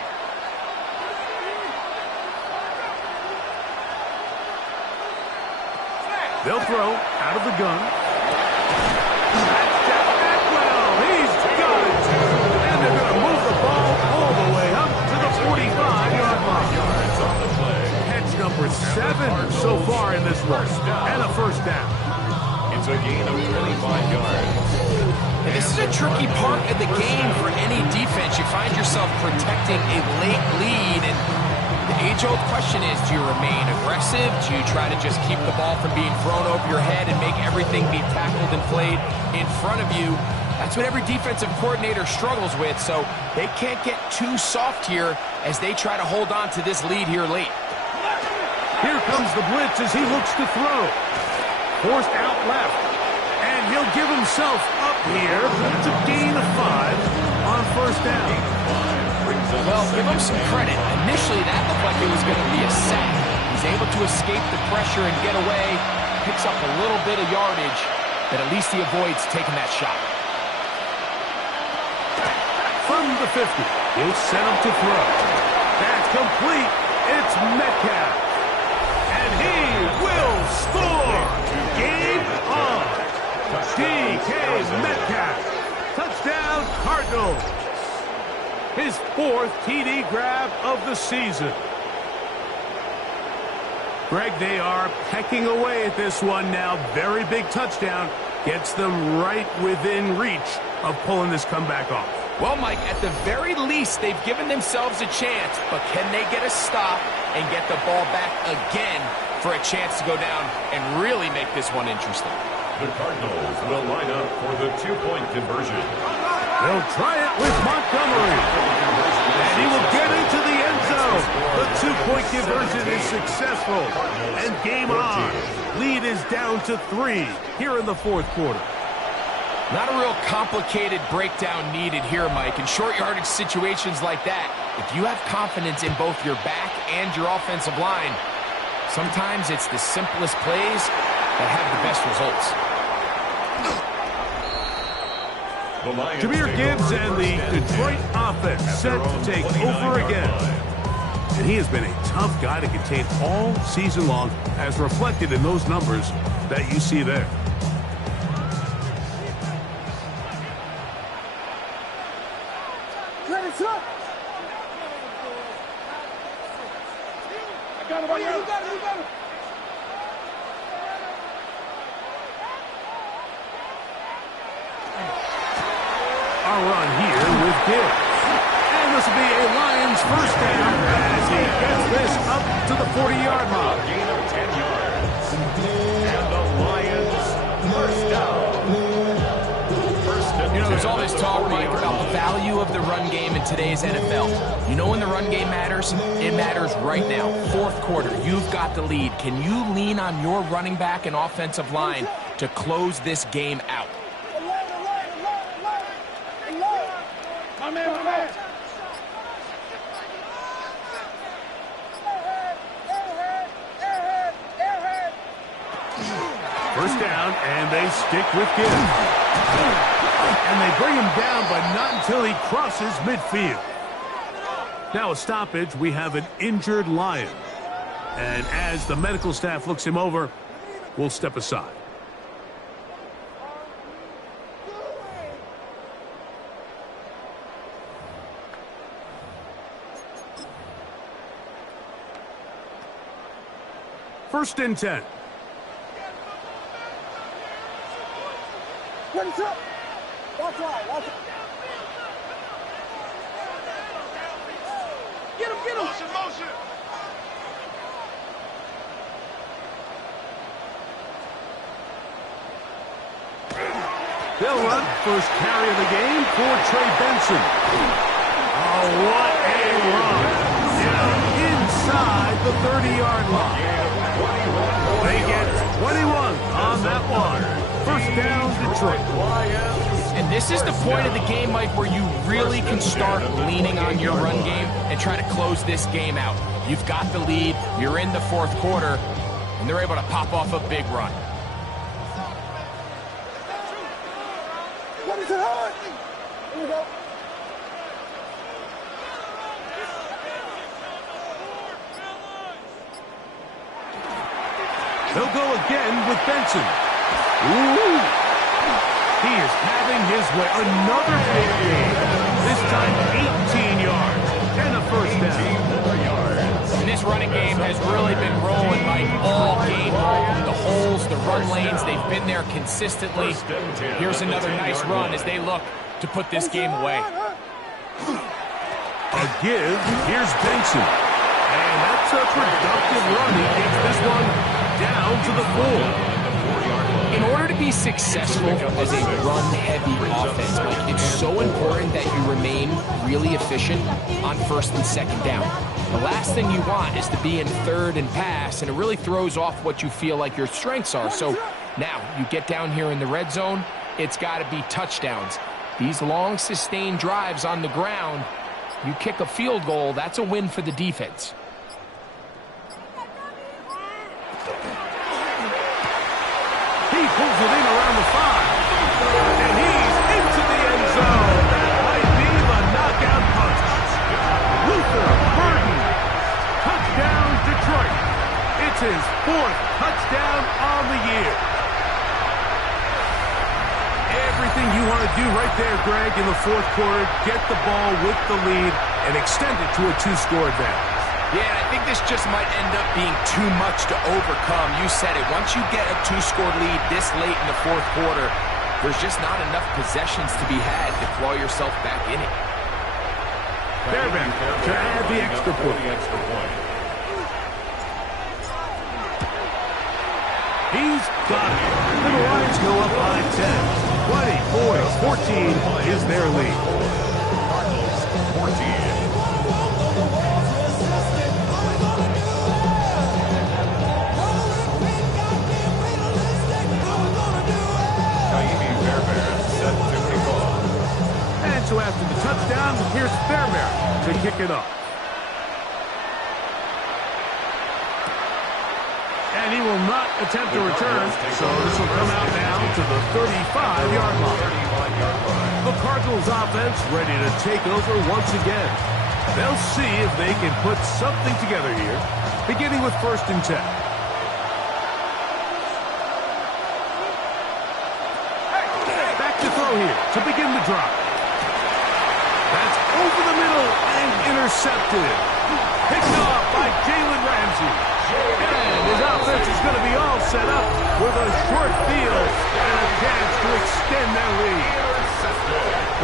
They'll throw out of the gun. He's got it. And they're going to move the ball all the way up to the 45-yard line. Catch number 7 so far in this one. And a 1st down. It's a gain of 25 yards. And this is a tricky part of the game for any defense. You find yourself protecting a late lead, and the age-old question is, do you remain aggressive? Do you try to just keep the ball from being thrown over your head and make everything be tackled and played in front of you? That's what every defensive coordinator struggles with, so they can't get too soft here as they try to hold on to this lead here late. Here comes the blitz as he looks to throw. Forced out left. And he'll give himself up here. It's a gain of 5 on 1st down. Well, give him some credit. Initially, that looked like it was going to be a sack. He's able to escape the pressure and get away. Picks up a little bit of yardage, but at least he avoids taking that shot. From the 50, he'll set up to throw. That's complete. It's Metcalf. And he will score. Game on. DK Metcalf. Touchdown, Cardinals. His 4th TD grab of the season. Greg, they are pecking away at this one now. Very big touchdown. Gets them right within reach of pulling this comeback off. Well, Mike, at the very least, they've given themselves a chance, but can they get a stop and get the ball back again for a chance to go down and really make this one interesting? The Cardinals will line up for the two-point conversion. They'll try it with Montgomery. And he will get into the end zone. The two-point conversion is successful. And game on. Lead is down to 3 here in the fourth quarter. Not a real complicated breakdown needed here, Mike. In short yardage situations like that, if you have confidence in both your back and your offensive line, sometimes it's the simplest plays that have the best results. Jahmyr Gibbs and the Detroit offense set to take over again. And he has been a tough guy to contain all season long, as reflected in those numbers that you see there. Our run here with Gibbs. And this will be a Lions first down as he gets this up to the 40-yard line. Gain of 10 yards. And the Lions first down. You know, there's all this talk, Mike, about the value of the run game in today's NFL. You know when the run game matters? It matters right now. Fourth quarter, you've got the lead. Can you lean on your running back and offensive line to close this game out? My man. First down, and they stick with Gibbs. And they bring him down, but not until he crosses midfield. Now a stoppage, we have an injured Lion. And as the medical staff looks him over, we'll step aside. First and 10. Watch out. Get him. Motion. They'll run first carry of the game for Trey Benson. Oh, what a run. Down inside the 30-yard line. They get 21 on that one. First down, Detroit. And this is the point of the game, Mike, where you really can start leaning on your run game and try to close this game out. You've got the lead, you're in the fourth quarter, and they're able to pop off a big run. What is it hard? Here we go. He'll go again with Benson. Ooh! He is having his way. Another big game. This time 18 yards and a first down. And this running game has really been rolling, Mike, all game long. The holes, the run lanes, they've been there consistently. Here's another nice run as they look to put this game away. A give. Here's Benson. And that's a productive run. He gets this one down to the 4. In order to be successful as a run-heavy offense, Mike, it's so important that you remain really efficient on first and second down. The last thing you want is to be in third and pass, and it really throws off what you feel like your strengths are. So now you get down here in the red zone, it's got to be touchdowns. These long, sustained drives on the ground, you kick a field goal, that's a win for the defense. He pulls it in around the 5. And he's into the end zone. That might be the knockout punch. Luther Burden. Touchdown, Detroit. It's his 4th touchdown on the year. Everything you want to do right there, Greg, in the fourth quarter, get the ball with the lead and extend it to a 2-score advantage. Yeah, I think this just might end up being too much to overcome. You said it. Once you get a 2-score lead this late in the fourth quarter, there's just not enough possessions to be had to claw yourself back in it. Fairbairn to add the extra point. He's got it. And the Lions go up by 10. 20, 40, 14 is their lead. Cardinals 14. And so after the touchdown, here's Fairbairn to kick it off. And he will not attempt to return, so this will come out now to the 35-yard line. The Cardinals offense ready to take over once again. They'll see if they can put something together here, beginning with 1st and 10. Back to throw here to begin the drive. That's over the middle and intercepted. Picked off by Jalen Ramsey. And his offense is going to be all set up with a short field and a chance to extend their lead.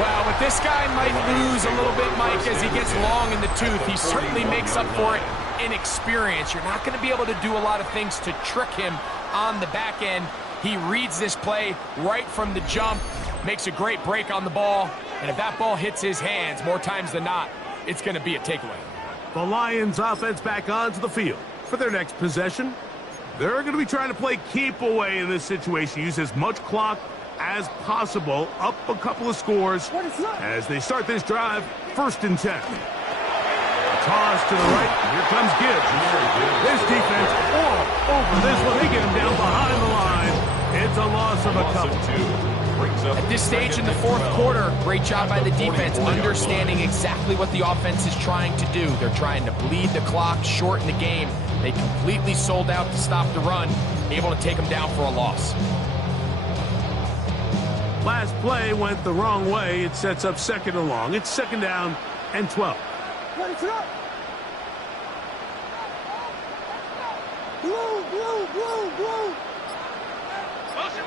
Wow, but this guy might lose a little bit, Mike, as he gets long in the tooth. He certainly makes up for it in experience. You're not going to be able to do a lot of things to trick him on the back end. He reads this play right from the jump, makes a great break on the ball, and if that ball hits his hands more times than not, it's going to be a takeaway. The Lions offense back onto the field. For their next possession, they're going to be trying to play keep away in this situation. Use as much clock as possible, up a couple of scores as they start this drive. 1st and 10. A toss to the right. Here comes Gibbs. This defense all over this one. They get him down behind the line. It's a loss of a couple. At this stage in the 4th quarter, great job by the defense understanding exactly what the offense is trying to do. They're trying to bleed the clock, shorten the game. They completely sold out to stop the run, able to take them down for a loss. Last play went the wrong way. It sets up 2nd and long. It's 2nd down and 12. Blue. Motion.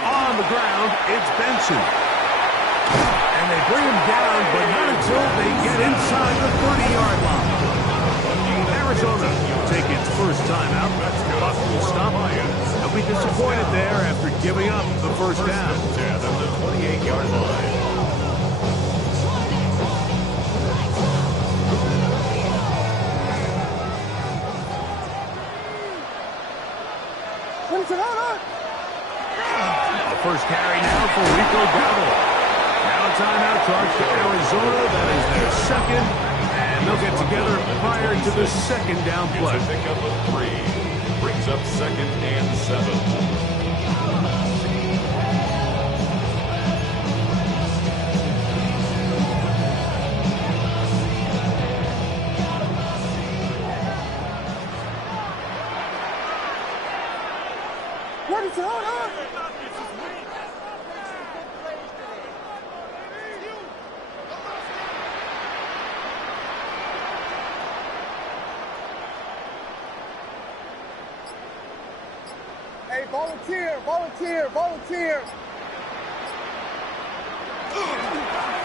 On the ground, it's Benson. And they bring him down, but not until they get inside the 30-yard line. Arizona will take its first time out. Clock will stop. They'll be disappointed there after giving up the first down. At the 28-yard line. First carry now for Rico Dowdle. Now a timeout charge to Arizona. That is their 2nd. And they'll get together prior to the 2nd down play. It's a pickup of 3. Brings up 2nd and 7. Volunteer.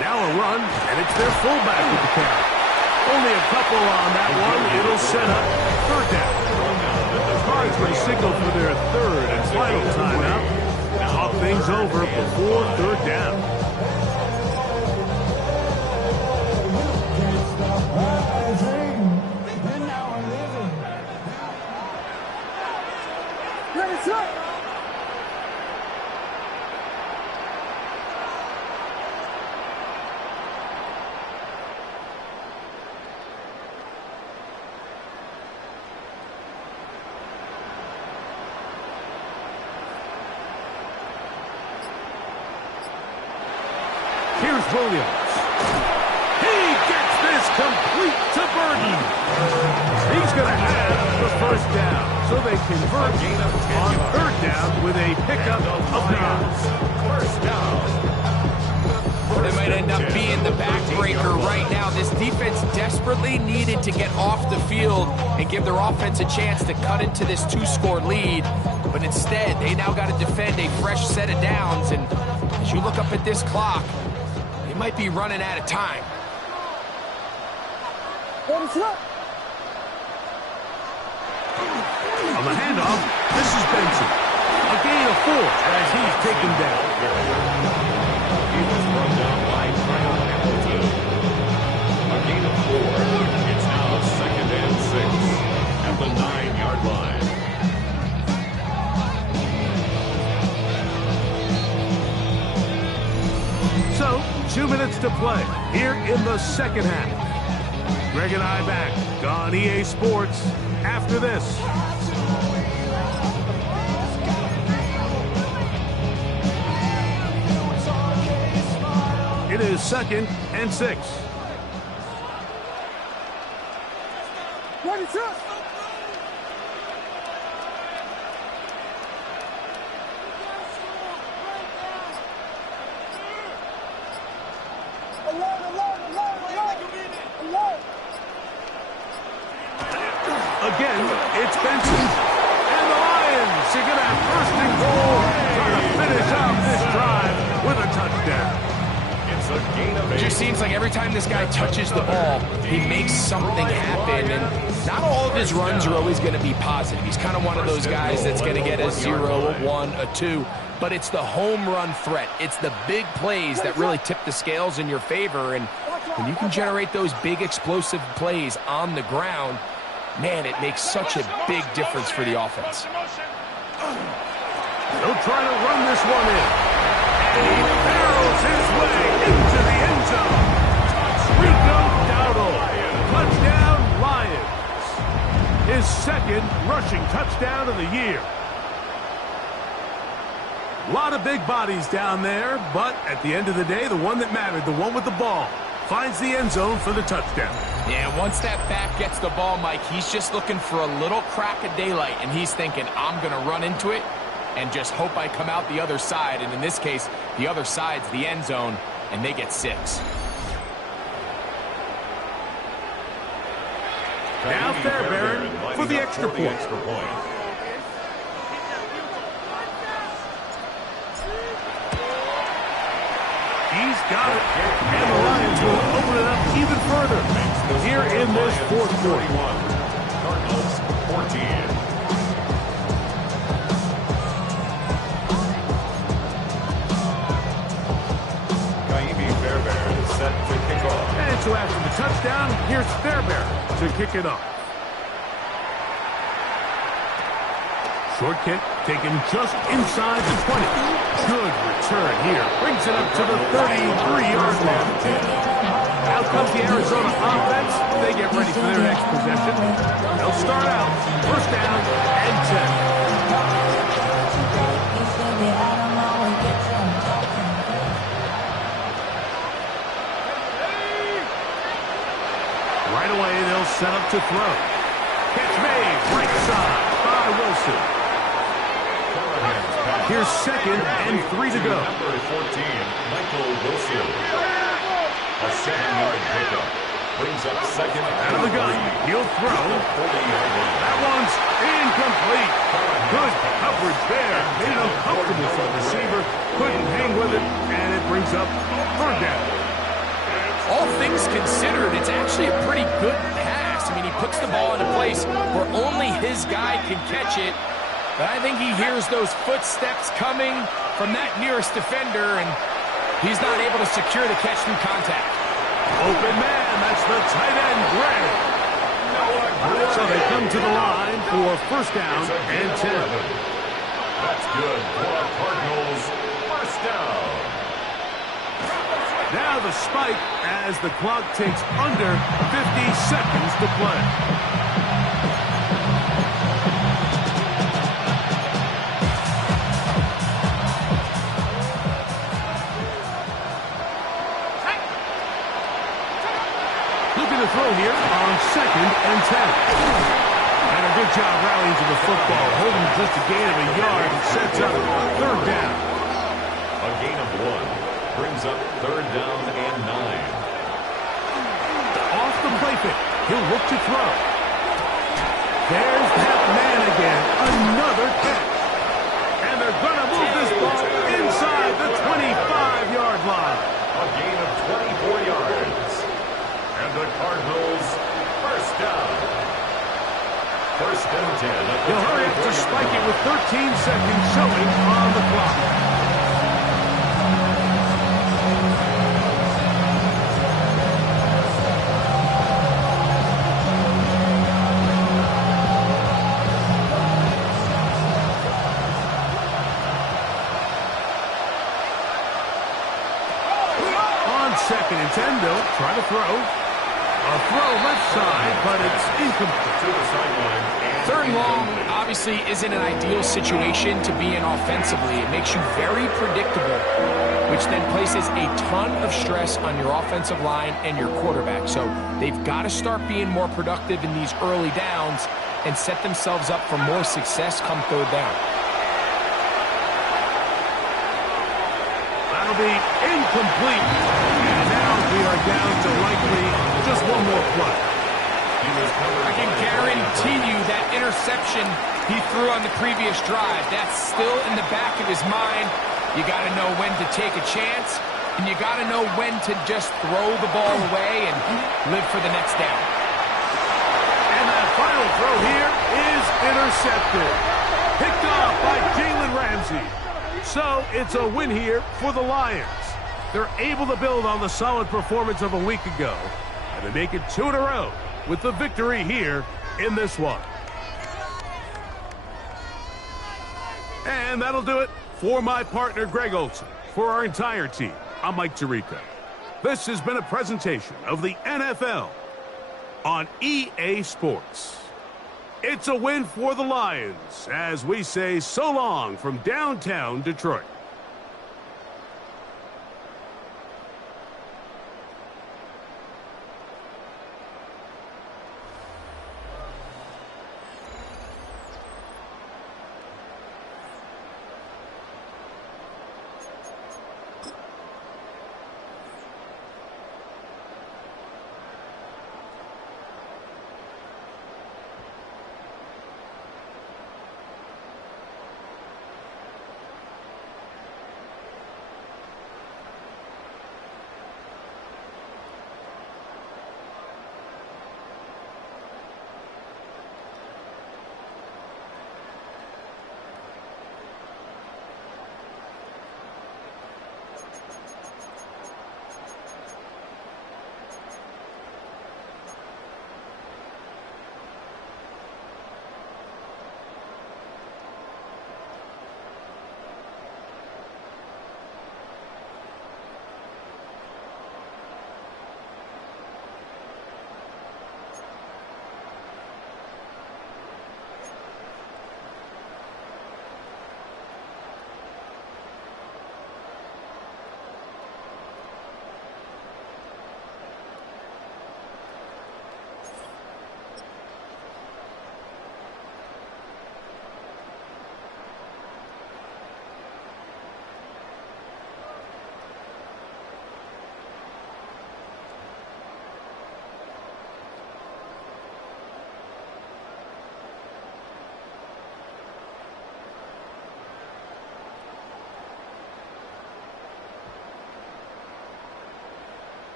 Now a run, and it's their fullback with the carry. Only a couple on that one. It'll set up 3rd down. The Cards will signal for their 3rd and final timeout. Talk things over before 3rd down. Here's Williams. He gets this complete to Burton. He's going to have the first down. So they convert on 3rd down with a pickup of 9. First down. That might end up being the backbreaker right now. this defense desperately needed to get off the field and give their offense a chance to cut into this 2-score lead. But instead, they now got to defend a fresh set of downs. And as you look up at this clock, they might be running out of time. On the handoff, this is Benson. A gain of 4 as he's taken down. He was run down by Kyle Hamilton. A gain of 4. It's now 2nd and 6 at the 9-yard line. So, 2 minutes to play here in the second half. Greg and I back on EA Sports after this. It is 2nd and 6. Again, it's Benson. And the Lions are going to have 1st and goal. Trying to finish out this drive with a touchdown. It's a gain of 8. It just seems like every time this guy touches the ball, he makes something happen. And not all of his runs are always going to be positive. He's kind of one of those guys that's going to get a 0, a 1, a 2. But it's the home run threat. It's the big plays that really tip the scales in your favor. And when you can generate those big explosive plays on the ground, man, it makes such a big difference for the offense. He'll try to run this one in. And he barrels his way into the end zone. Rico Dowdle. Touchdown, Lions. His 2nd rushing touchdown of the year. A lot of big bodies down there, but at the end of the day, the one that mattered, the one with the ball, finds the end zone for the touchdown. Yeah, once that back gets the ball, Mike, he's just looking for a little crack of daylight, and he's thinking, I'm going to run into it and just hope I come out the other side. And in this case, the other side's the end zone, and they get 6. Now Fairbairn for the extra point. He's got it. And the Lions will open it up even further here in this 4th quarter. Cardinals 14. Fairbairn is set to kick off. And so after the touchdown, here's Fairbairn to kick it off. Short kick taken just inside the 20. Good return here. Brings it up to the 33-yard line. Out comes the Arizona offense. They get ready for their next possession. They'll start out 1st down and 10. Right away, they'll set up to throw. Catch made, right side by Wilson. Here's 2nd and 3 to go. Number 14, Michael Wilson. A 7-yard pickup. Brings up 2nd Out of the gun, he'll throw. 40-yard line. That one's incomplete. Good coverage there. Made it uncomfortable for the receiver. Couldn't hang with it, and it brings up 3rd down. All things considered, it's actually a pretty good pass. I mean, he puts the ball in a place where only his guy can catch it. But I think he hears those footsteps coming from that nearest defender, and he's not able to secure the catch through contact. Open man, that's the tight end, Gray. So they come to the line for 1st down and 10. That's good for the Cardinals. 1st down. Now the spike as the clock takes under 50 seconds to play. Looking to throw here on 2nd and 10. And a good job rallying to the football, holding just a gain of a yard and sets up 3rd down. A gain of 1. Brings up 3rd down and 9. fake. He'll look to throw. There's that man again. Another catch. And they're going to move this ball inside the 25-yard line. A gain of 24 yards. And the Cardinals first down. First and 10. He'll hurry up to spike it with 13 seconds showing on the clock. Second and 10, they'll try to throw. A throw left side, but it's incomplete. To the sideline. Third and long obviously isn't an ideal situation to be in offensively. It makes you very predictable, which then places a ton of stress on your offensive line and your quarterback. So they've got to start being more productive in these early downs and set themselves up for more success come third down. That'll be incomplete. And now we are down to likely just one more play. I can guarantee you that interception he threw on the previous drive, that's still in the back of his mind. You got to know when to take a chance, and you got to know when to just throw the ball away and live for the next down. And that final throw here is intercepted. Picked off by Jalen Ramsey. So it's a win here for the Lions. They're able to build on the solid performance of a week ago, and they make it 2 in a row with the victory here in this one. And that'll do it for my partner, Greg Olson. For our entire team, I'm Mike Tirico. This has been a presentation of the NFL on EA Sports. It's a win for the Lions as we say so long from downtown Detroit.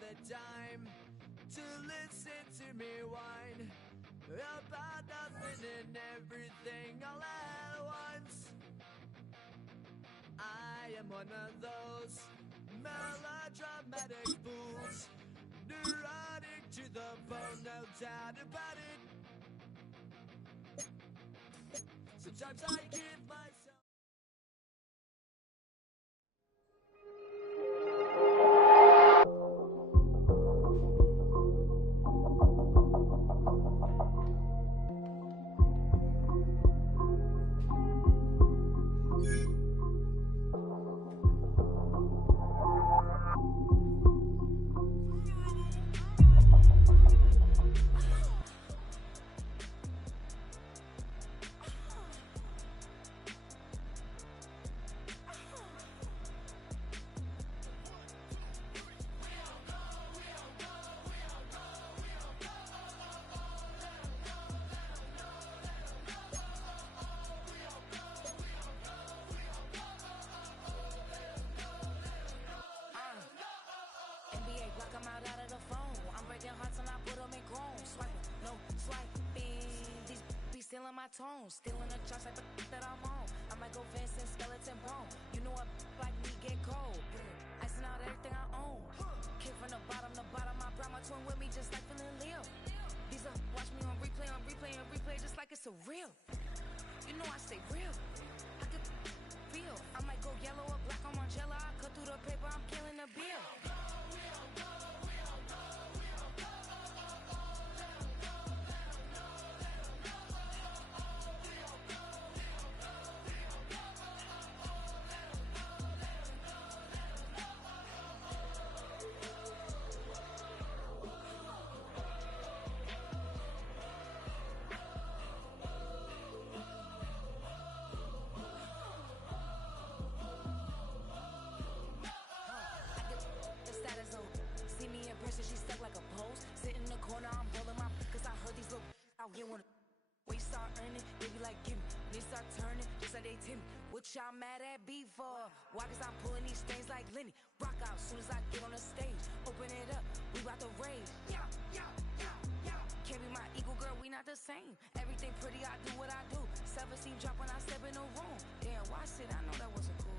the time to listen to me whine about nothing and everything all at once. I am one of those melodramatic fools, neurotic to the bone, no doubt about it. Sometimes I give myself. I'm out of the phone. I'm breaking hearts and I put them in chrome. Swiping, no swiping. These be stealing my tones, stealing the charts like the that I'm on. I might go fast and skeleton bone. You know what like me get cold. Icing out everything I own. Kid from the bottom to bottom. I brought my twin with me just like feeling Leo. These are watch me on replay, and replay just like it's a real. You know I stay real. I could feel. I might go yellow or black on Margiela. I cut through the paper. I'm killing the bill. See me in person, she stuck like a post. Sit in the corner, I'm rolling my cause I heard these little out here wanna. When you start earning, they be like, give me. When they start turning, just like they Timmy. What y'all mad at B for? Why? Cause I'm pulling these strings like Lenny. Rock out soon as I get on the stage. Open it up, we bout to rage. Yeah. Can't be my equal, girl, we not the same. Everything pretty, I do what I do. 17 drop when I step in the room. Damn, watch it, I know that wasn't cool.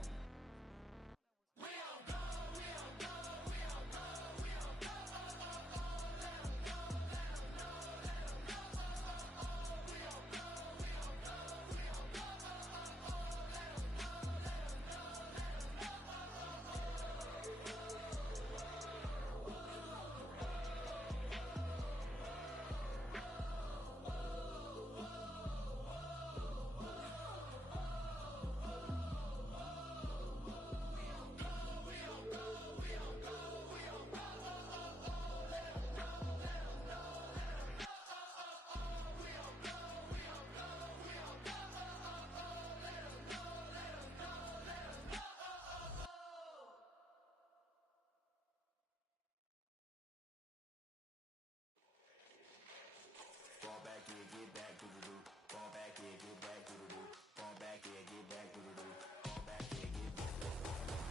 Fall back, yeah, get back, doo-doo-doo. Fall back, yeah, get back, doo-doo-doo. Fall back, yeah, get back, doo-doo-doo. Fall back, yeah, get back.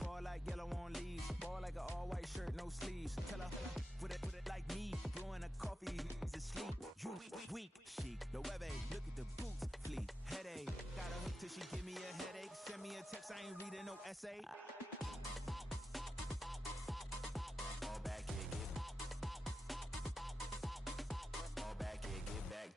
Fall like yellow on leaves. Ball like an all-white shirt, no sleeves. Tell her, put it like me. Blowing a coffee, he's asleep. You weak, chic. The web look at the boots, fleet. Headache, got a hook till she give me a headache. Send me a text, I ain't reading no essay. Fall back, yeah, get back. Fall back, yeah, get back.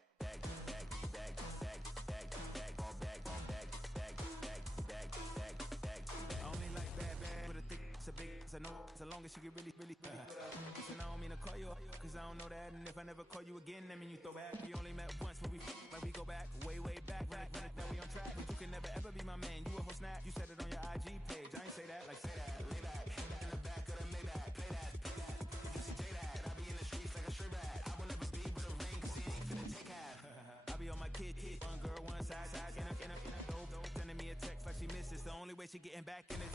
I know so long as she get really Listen, I don't mean to call you cause I don't know that. And if I never call you again, that mean you throw back. We only met once when we like we go back, way back. Run it down, we on track. But you can never ever be my man. You a whole snap. You said it on your IG page. I ain't say that, like say that. Lay back, in the back of the Maybach. Play that. You see J that. I be in the streets like a stray rat. I will never be with a ring cause he ain't finna take half. I be on my kid. One girl, one side. In a dope. Sending me a text like she misses. The only way she getting back in the